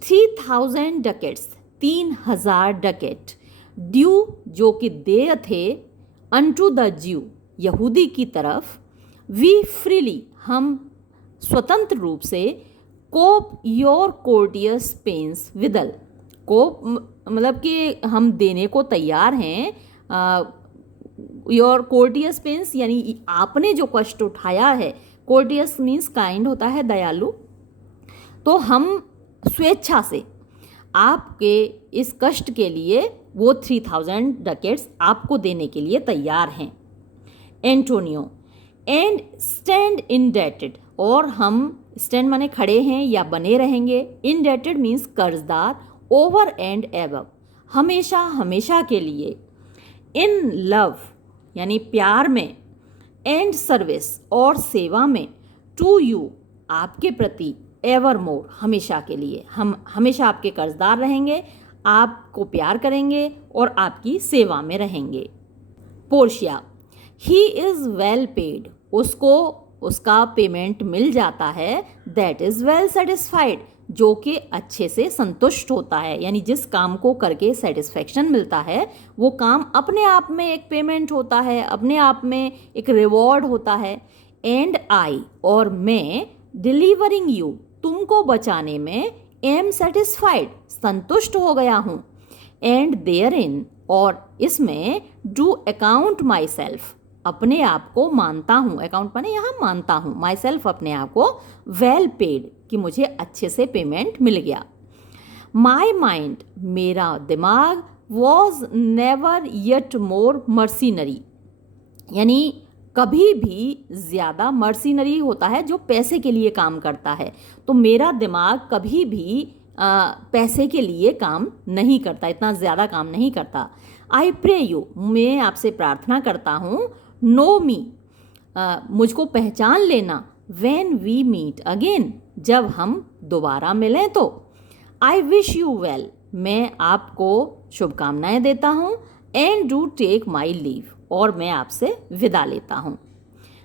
3000 डकेट्स 3000 डकेट, ड्यू जो कि देय थे, अनटू द ज्यू यहूदी की तरफ, वी फ्रीली हम स्वतंत्र रूप से, कोप योर कोर्टियस पेंस विदल, कोप मतलब कि हम देने को तैयार हैं, योर कोर्टियस पेंस यानी आपने जो कष्ट उठाया है, कोर्टियस मीन्स काइंड होता है दयालु, तो हम स्वेच्छा से आपके इस कष्ट के लिए वो 3000 डकेट्स आपको देने के लिए तैयार हैं। एंटोनियो, एंड स्टैंड इंडेटेड, और हम स्टैंड माने खड़े हैं या बने रहेंगे, इंडेटेड मीन्स कर्जदार, ओवर एंड एबव हमेशा हमेशा के लिए, इन लव यानी प्यार में, एंड सर्विस और सेवा में, टू यू आपके प्रति, एवर मोर हमेशा के लिए, हम हमेशा आपके कर्जदार रहेंगे, आपको प्यार करेंगे और आपकी सेवा में रहेंगे। Portia, he is well paid, उसको उसका पेमेंट मिल जाता है, दैट इज़ वेल सेटिस्फाइड जो कि अच्छे से संतुष्ट होता है, यानी जिस काम को करके सेटिस्फेक्शन मिलता है वो काम अपने आप में एक पेमेंट होता है, अपने आप में एक रिवॉर्ड होता है। एंड आई और मैं, डिलीवरिंग यू तुमको बचाने में, एम सेटिस्फाइड संतुष्ट हो गया हूँ, एंड देयर इन और इसमें, डू अकाउंट माई सेल्फ अपने आप को मानता हूँ, अकाउंट माने यहाँ मानता हूँ, माई सेल्फ अपने आप को, वेल पेड कि मुझे अच्छे से पेमेंट मिल गया। माई माइंड मेरा दिमाग, वॉज नेवर येट मोर मर्सीनरी यानी कभी भी ज़्यादा, मर्सीनरी होता है जो पैसे के लिए काम करता है, तो मेरा दिमाग कभी भी पैसे के लिए काम नहीं करता, इतना ज़्यादा काम नहीं करता। आई प्रे यू मैं आपसे प्रार्थना करता हूँ, नो मी मुझको पहचान लेना, व्हेन वी मीट अगेन जब हम दोबारा मिलें तो। आई विश यू वेल मैं आपको शुभकामनाएं देता हूँ, and do take my leave और मैं आपसे विदा लेता हूँ।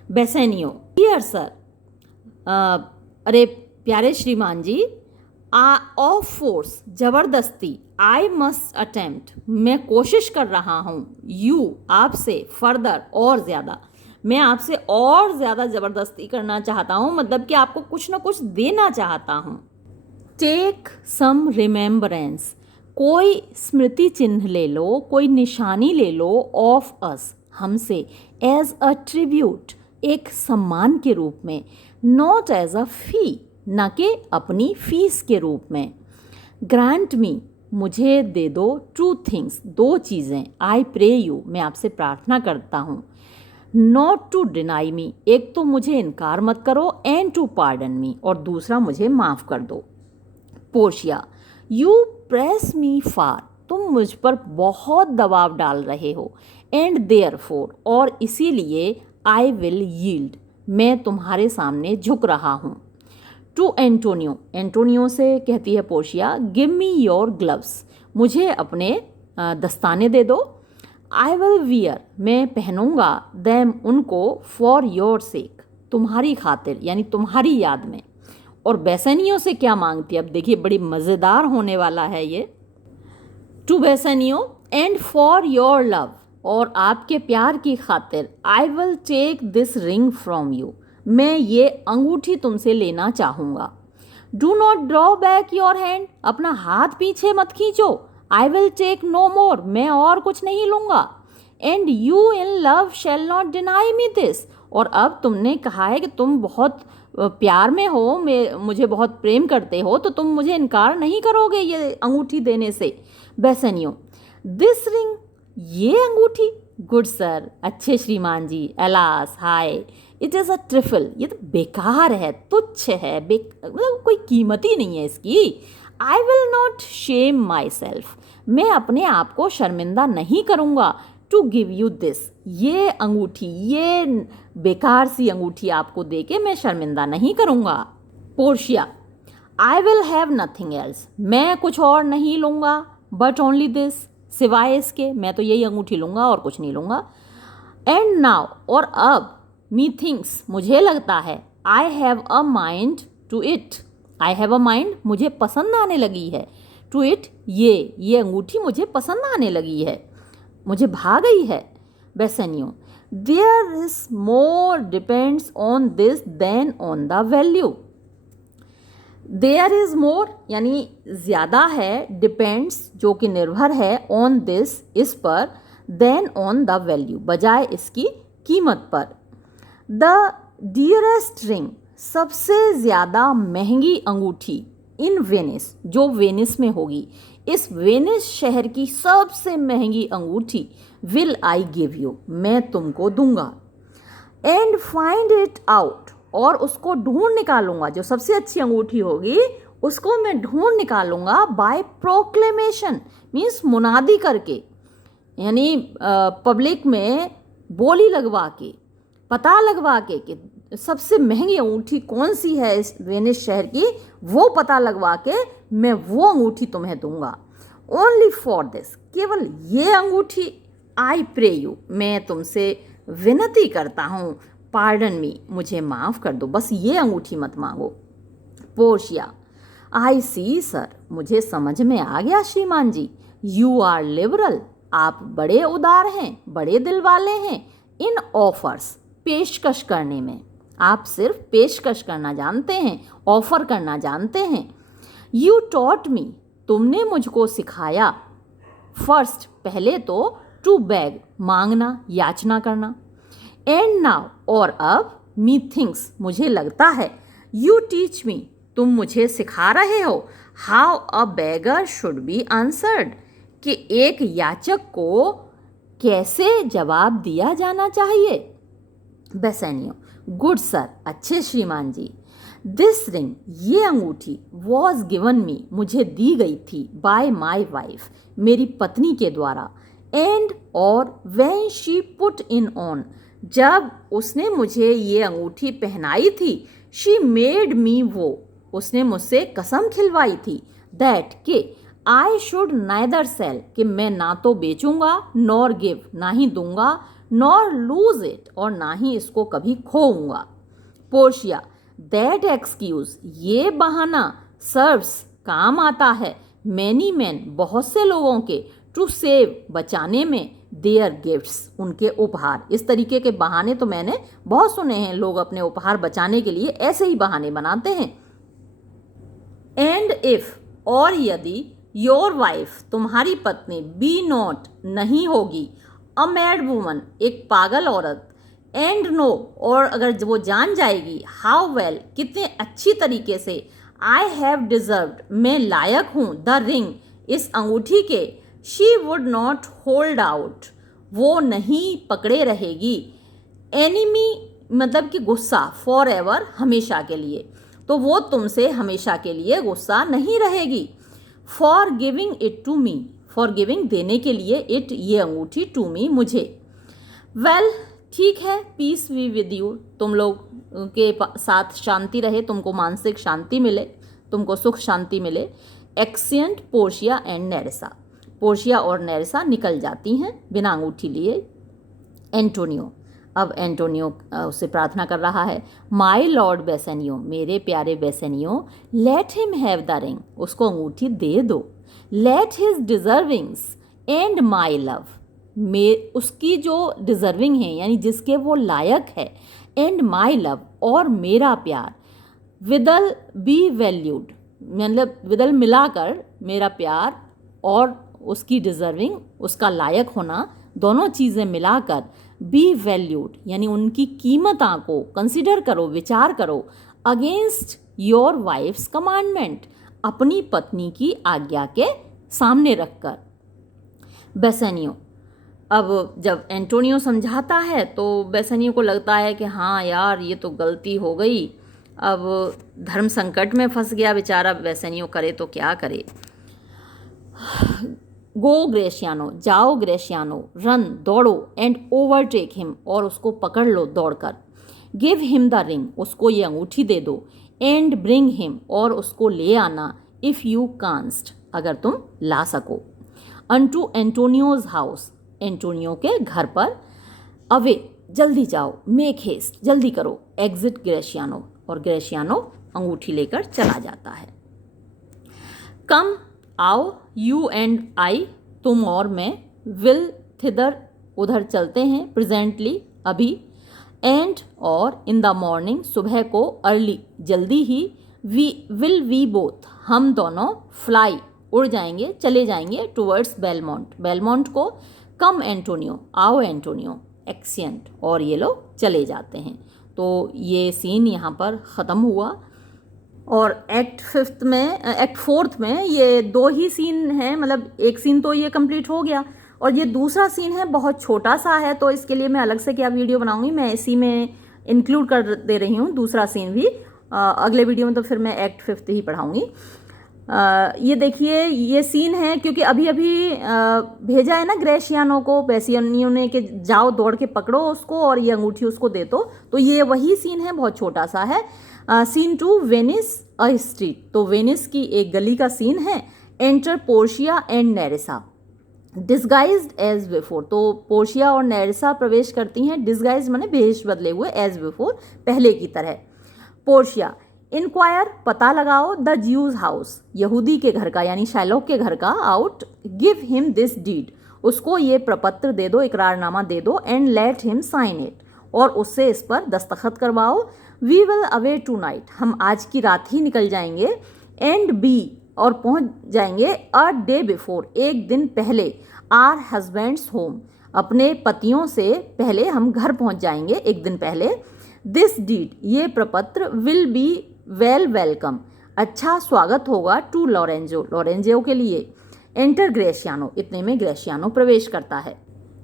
बेसेनियो, डियर सर, अरे प्यारे श्रीमान जी, ऑफ फोर्स ज़बरदस्ती, आई मस्ट अटेम्प्ट मैं कोशिश कर रहा हूँ, यू आपसे, फर्दर और ज़्यादा, मैं आपसे और ज़्यादा ज़बरदस्ती करना चाहता हूँ, मतलब कि आपको कुछ ना कुछ देना चाहता हूँ। टेक सम रिमेम्बरेंस, कोई स्मृति चिन्ह ले लो, कोई निशानी ले लो, ऑफ अस, हमसे, एज अ ट्रिब्यूट, एक सम्मान के रूप में, नॉट एज अ फी, न कि अपनी फीस के रूप में। ग्रांट मी, मुझे दे दो, टू थिंग्स, दो चीज़ें, आई प्रे यू, मैं आपसे प्रार्थना करता हूँ, नॉट टू डिनाई मी, एक तो मुझे इनकार मत करो, एंड टू पार्डन मी, और दूसरा मुझे माफ़ कर दो। पोर्शिया, यू प्रेस मी फार, तुम मुझ पर बहुत दबाव डाल रहे हो, एंड देयरफॉर, और इसीलिए, आई विल यील्ड, मैं तुम्हारे सामने झुक रहा हूँ। टू एंटोनियो, एंटोनियो से कहती है Portia, give me your gloves, मुझे अपने दस्ताने दे दो। आई विल वियर, मैं पहनूंगा, दैम, उनको, फॉर योर सेक, तुम्हारी खातिर, यानी तुम्हारी याद में। और बेसनियों से क्या मांगती है, अब देखिए बड़ी मज़ेदार होने वाला है ये। To Bassanio, and for your love, और आपके प्यार की खातिर, I will take this ring from you, मैं ये अंगूठी तुमसे लेना चाहूँगा। Do not draw back your hand, अपना हाथ पीछे मत खींचो। I will take no more, मैं और कुछ नहीं लूँगा। And you in love shall not deny me this, और अब तुमने कहा है कि तुम बहुत प्यार में हो, मुझे बहुत प्रेम करते हो, तो तुम मुझे इनकार नहीं करोगे ये अंगूठी देने से। बेसनियो, दिस रिंग, ये अंगूठी, गुड सर, अच्छे श्रीमान जी, एलास, हाय, इट इज़ अ ट्रिफल, ये तो बेकार है, तुच्छ है, मतलब कोई कीमत ही नहीं है इसकी। I will not shame myself, मैं अपने आप को शर्मिंदा नहीं करूँगा, टू गिव यू दिस, ये अंगूठी, ये बेकार सी अंगूठी आपको दे के मैं शर्मिंदा नहीं करूँगा। Portia, I will have nothing else, मैं कुछ और नहीं लूँगा, बट ओनली दिस, सिवाय इसके, मैं तो यही अंगूठी लूँगा और कुछ नहीं लूँगा। एंड नाउ, और अब, मी थिंक्स, मुझे लगता है, I have a mind to it, I have a mind, मुझे पसंद आने लगी है, टू इट, ये अंगूठी मुझे पसंद आने लगी है, मुझे भा गई है। Bassanio, there is more depends on this than on the value, there is more यानी ज़्यादा है, डिपेंड्स जो कि निर्भर है, ऑन दिस, इस पर, देन ऑन द वैल्यू, बजाय इसकी कीमत पर। द डियरेस्ट रिंग, सबसे ज़्यादा महंगी अंगूठी, इन वेनिस, जो वेनिस में होगी, इस वेनिस शहर की सबसे महंगी अंगूठी, विल आई गिव यू, मैं तुमको दूंगा। एंड फाइंड इट आउट, और उसको ढूंढ निकालूंगा, जो सबसे अच्छी अंगूठी होगी उसको मैं ढूंढ निकालूंगा, बाय प्रोक्लेमेशन, मीन्स मुनादी करके, यानी पब्लिक में बोली लगवा के, पता लगवा के कि सबसे महंगी अंगूठी कौन सी है इस वेनिस शहर की, वो पता लगवा के मैं वो अंगूठी तुम्हें दूंगा। ओनली फॉर दिस, केवल ये अंगूठी, आई प्रे यू, मैं तुमसे विनती करता हूँ, पार्डन मी, मुझे माफ़ कर दो, बस ये अंगूठी मत मांगो। पोर्शिया, आई सी सर, मुझे समझ में आ गया श्रीमान जी, यू आर लिबरल, आप बड़े उदार हैं, बड़े दिल वाले हैं, इन ऑफर्स, पेशकश करने में, आप सिर्फ पेशकश करना जानते हैं, ऑफर करना जानते हैं। यू टॉट मी, तुमने मुझको सिखाया, फर्स्ट, पहले तो, टू बैग, मांगना, याचना करना, एंड नाउ, और अब, मी थिंक्स, मुझे लगता है, यू टीच मी, तुम मुझे सिखा रहे हो, how a beggar should be answered, कि एक याचक को कैसे जवाब दिया जाना चाहिए। बेसनियो, गुड सर, अच्छे श्रीमान जी। दिस रिंग, ये अंगूठी, वॉज गिवन मी, मुझे दी गई थी, बाय माई वाइफ, मेरी पत्नी के द्वारा, एंड, और, when she put in on, जब उसने मुझे ये अंगूठी पहनाई थी, शी मेड मी, वो, उसने मुझसे कसम खिलवाई थी, दैट, के, आई शुड नाइदर सेल, कि मैं ना तो बेचूंगा, नॉर गिव, ना ही दूंगा, नॉर लूज इट, और ना ही इसको कभी खोऊंगा। पोर्शिया, दैट एक्सक्यूज, ये बहाना, सर्व्स, काम आता है, मैनी मैन, बहुत से लोगों के, टू सेव, बचाने में, देयर गिफ्ट्स, उनके उपहार। इस तरीके के बहाने तो मैंने बहुत सुने हैं, लोग अपने उपहार बचाने के लिए ऐसे ही बहाने बनाते हैं। एंड इफ, और यदि, योर वाइफ, तुम्हारी पत्नी, बी नॉट, नहीं होगी, अ मैड वुमन, एक पागल औरत, एंड नो, और अगर वो जान जाएगी, हाउ वेल, कितने अच्छी तरीके से, आई हैव डिजर्व्ड, मैं लायक हूँ, द रिंग, इस अंगूठी के, she would not hold out, वो नहीं पकड़े रहेगी, एनिमी मतलब कि गुस्सा, फॉर एवर, हमेशा के लिए, तो वो तुमसे हमेशा के लिए गुस्सा नहीं रहेगी। For giving it to me, for giving, देने के लिए, इट, ये अंगूठी, टू मी, मुझे। वेल, ठीक है, पीस वी विद यू, तुम लोग के साथ शांति रहे, तुमको मानसिक शांति मिले, तुमको सुख शांति मिले। एक्सिएंट पोर्शिया एंड नेरेसा, पोर्शिया और नेरेसा निकल जाती हैं बिना अंगूठी लिए। एंटोनियो, अब एंटोनियो उससे प्रार्थना कर रहा है, माई लॉर्ड बेसेनियो, मेरे प्यारे Bassanio, let him have the ring, उसको अंगूठी दे दो, let his deservings and my love, उसकी जो डिजर्विंग है यानी जिसके वो लायक है, एंड माई लव, और मेरा प्यार, विदल बी वैल्यूड, मतलब विदल मिलाकर, मेरा प्यार और उसकी डिजर्विंग, उसका लायक होना, दोनों चीज़ें मिलाकर, बी वैल्यूड, यानी उनकी कीमता को कंसिडर करो, विचार करो, अगेंस्ट योर वाइफ्स कमांडमेंट, अपनी पत्नी की आज्ञा के सामने रखकर। बेसेनियो, अब जब एंटोनियो समझाता है तो बेसेनियो को लगता है कि हाँ यार, ये तो गलती हो गई, अब धर्म संकट में फंस गया बेचारा बेसेनियो, करे तो क्या करे। गो ग्रेशियानो, जाओ ग्रेशियानो, रन, दौड़ो, एंड ओवरटेक हिम, और उसको पकड़ लो दौड़कर। गिव हिम द रिंग, उसको ये अंगूठी दे दो, एंड ब्रिंग हिम, और उसको ले आना, इफ़ यू कांस्ट, अगर तुम ला सको, अनटू एंटोनियोज हाउस, एंटोनियो के घर पर, अवे, जल्दी जाओ, मेक हेस्ट, जल्दी करो, एग्जिट ग्रेशियानो, और ग्रेशियानो अंगूठी लेकर चला जाता है। कम, आओ, यू एंड आई, तुम और मैं, विल, थिदर, उधर चलते हैं, प्रेजेंटली, अभी, एंड, और, इन द मॉर्निंग, सुबह को, अर्ली, जल्दी ही, वी बोथ, हम दोनों, फ्लाई, उड़ जाएंगे, चले जाएंगे, टुवर्ड्स बेलमोंट, बेलमोंट को, कम एंटोनियो, आओ एंटोनियो, एक्सिएंट, और ये लोग चले जाते हैं। तो ये सीन यहाँ पर ख़त्म हुआ। और एक्ट फोर्थ में ये दो ही सीन हैं, मतलब एक सीन तो ये कंप्लीट हो गया और ये दूसरा सीन है बहुत छोटा सा है, तो इसके लिए मैं अलग से क्या वीडियो बनाऊंगी, मैं इसी में इंक्लूड कर दे रही हूँ दूसरा सीन भी। अगले वीडियो में तो फिर मैं एक्ट फिफ्थ ही पढ़ाऊँगी। ये देखिए ये सीन है, क्योंकि अभी भेजा है ना ग्रेशियानो को बेसेनियो ने कि जाओ दौड़ के पकड़ो उसको और ये अंगूठी उसको दे दो, तो ये वही सीन है, बहुत छोटा सा है। सीन 2, वेनिस अ स्ट्रीट, तो वेनिस की एक गली का सीन है। Enter Portia and Nerissa disguised as before, तो पोर्शिया और नेरेसा प्रवेश करती हैं, डिस्गाइज माने भेष बदले हुए, एज बिफोर, पहले की तरह। पोर्शिया, इंक्वायर, पता लगाओ, द ज्यूज हाउस, यहूदी के घर का यानी शैलोक के घर का, out, give him this deed, उसको ये प्रपत्र दे दो, इकरारनामा दे दो, and let him sign it, और उससे इस पर दस्तखत करवाओ। We will away tonight, हम आज की रात ही निकल जाएंगे। एंड बी, और पहुंच जाएंगे, अ डे बिफोर, एक दिन पहले, आर हस्बैंड्स होम, अपने पतियों से पहले हम घर पहुंच जाएंगे एक दिन पहले। दिस डीड, ये प्रपत्र, विल बी वेल वेलकम, अच्छा स्वागत होगा, टू लॉरेंजो, लॉरेंजो के लिए। एंटर ग्रेशियानो, इतने में ग्रेशियानो प्रवेश करता है।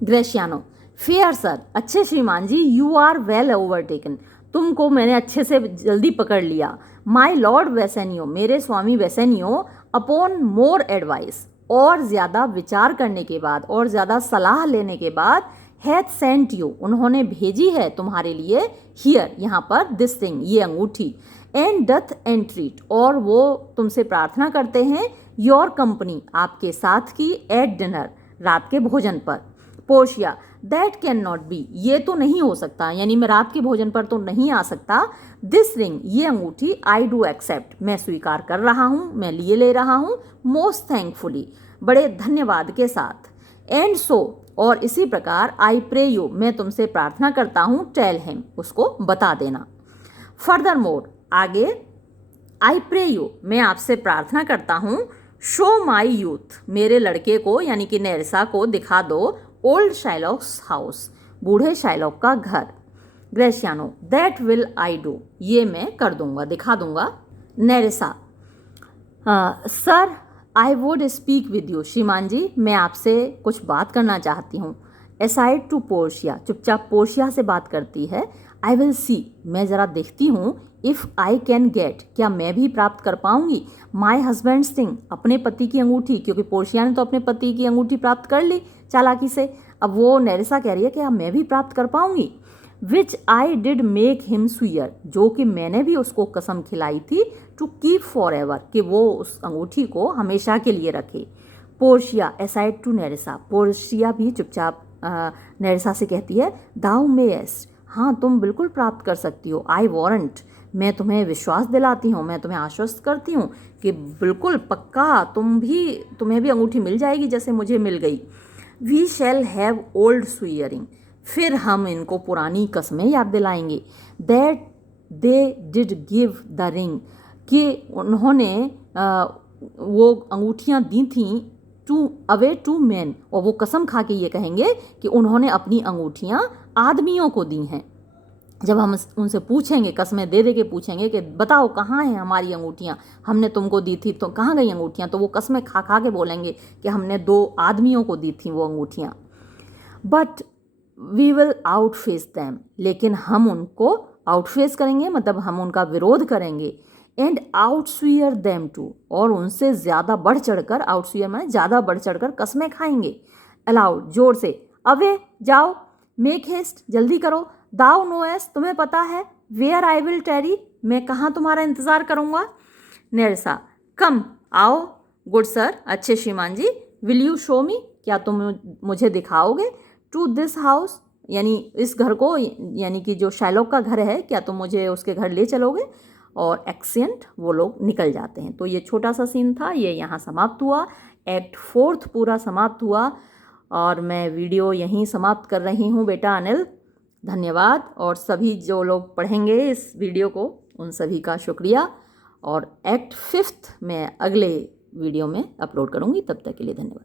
ग्रेशियानो, फेयर सर, अच्छे श्रीमान जी, यू आर वेल ओवरटेकन, तुमको मैंने अच्छे से जल्दी पकड़ लिया। माई लॉर्ड बेसेनियो, मेरे स्वामी बेसेनियो, अपॉन मोर एडवाइस, और ज़्यादा विचार करने के बाद और ज़्यादा सलाह लेने के बाद, हैथ सेंट यू, उन्होंने भेजी है तुम्हारे लिए, हियर, यहाँ पर, दिस रिंग, ये अंगूठी, एंड डथ एंट्रीट, और वो तुमसे प्रार्थना करते हैं, योर कंपनी, आपके साथ की, एट डिनर, रात के भोजन पर। Portia, that can not be, ये तो नहीं हो सकता, यानी मैं रात के भोजन पर तो नहीं आ सकता। दिस रिंग, ये अंगूठी, आई डू एक्सेप्ट, मैं स्वीकार कर रहा हूँ, मैं लिए ले रहा हूँ, मोस्ट थैंकफुली, बड़े धन्यवाद के साथ। एंड सो, और इसी प्रकार, आई प्रे यू, मैं तुमसे प्रार्थना करता हूँ, टेल हिम, उसको बता देना। फर्दर मोर, आगे, आई प्रे यू, मैं आपसे प्रार्थना करता हूँ, शो माई यूथ, मेरे लड़के को यानी कि नेरसा को दिखा दो, ओल्ड शाइलॉक्स हाउस, बूढ़े शाइलॉक का घर। Gratiano, that will I do, ये मैं कर दूंगा, दिखा दूंगा। Nerissa, sir I would speak with you, श्रीमान जी मैं आपसे कुछ बात करना चाहती हूँ। असाइड टू पोर्शिया, चुपचाप पोर्शिया से बात करती है। आई विल सी, मैं ज़रा देखती हूँ, इफ़ आई कैन गेट, क्या मैं भी प्राप्त कर पाऊँगी, माई हस्बैंड्स रिंग, अपने पति की अंगूठी, क्योंकि पोर्शिया ने तो अपने पति की अंगूठी प्राप्त कर ली चालाकी से। अब वो नेरसा कह रही है कि अब मैं भी प्राप्त कर पाऊँगी। Which I did make him swear, जो कि मैंने भी उसको कसम खिलाई थी, टू कीप फॉर एवर, कि वो उस अंगूठी को हमेशा के लिए रखे। पोर्शिया, असाइड टू नेरसा, पोर्शिया भी चुपचाप नेरसा से कहती है, दाउ मेस्ट, हाँ तुम बिल्कुल प्राप्त कर सकती हो। आई वारंट, मैं तुम्हें विश्वास दिलाती हूँ, मैं तुम्हें आश्वस्त करती हूँ कि बिल्कुल पक्का तुम्हें भी अंगूठी मिल जाएगी जैसे मुझे मिल गई। वी शैल हैव ओल्ड स्वीयरिंग, फिर हम इनको पुरानी कस्में याद दिलाएंगे। That they did give the ring, कि उन्होंने वो अंगूठियाँ दी थीं अवे टू मैन, और वो कसम खा के ये कहेंगे कि उन्होंने अपनी अंगूठियाँ आदमियों को दी हैं। जब हम उनसे पूछेंगे, कस्में दे के पूछेंगे कि बताओ कहाँ हैं हमारी अंगूठियाँ, हमने तुमको दी थी तो कहाँ गई अंगूठियाँ, तो वो कस्में खा खा के बोलेंगे कि हमने 2 आदमियों को दी थी वो अंगूठियाँ। बट वी विल आउटफेस दैम, लेकिन हम उनको आउटफेस करेंगे, मतलब हम उनका विरोध करेंगे। एंड आउटस्वीयर देम टू, और उनसे ज़्यादा बढ़ चढ़कर, आउटस्वीयर माने ज़्यादा बढ़ चढ़कर कस्में खाएंगे। अलाउड, जोर से, अवे जाओ, मेक हेस्ट, जल्दी करो, दाउ नोएस, तुम्हें पता है, वेयर आई विल टेरी, मैं कहाँ तुम्हारा इंतज़ार करूँगा। नेरसा, कम, आओ, गुड सर, अच्छे श्रीमान जी, विल यू शो मी, क्या तुम मुझे दिखाओगे, टू दिस हाउस, यानी इस घर को, यानी कि जो शाइलॉक का घर है, क्या तुम मुझे उसके घर ले चलोगे। और एक्सेंट, वो लोग निकल जाते हैं। तो ये छोटा सा सीन था, ये यहाँ समाप्त हुआ, एक्ट 4 पूरा समाप्त हुआ, और मैं वीडियो यहीं समाप्त कर रही हूँ बेटा अनिल। धन्यवाद, और सभी जो लोग पढ़ेंगे इस वीडियो को उन सभी का शुक्रिया, और एक्ट 5 मैं अगले वीडियो में अपलोड करूँगी। तब तक के लिए धन्यवाद।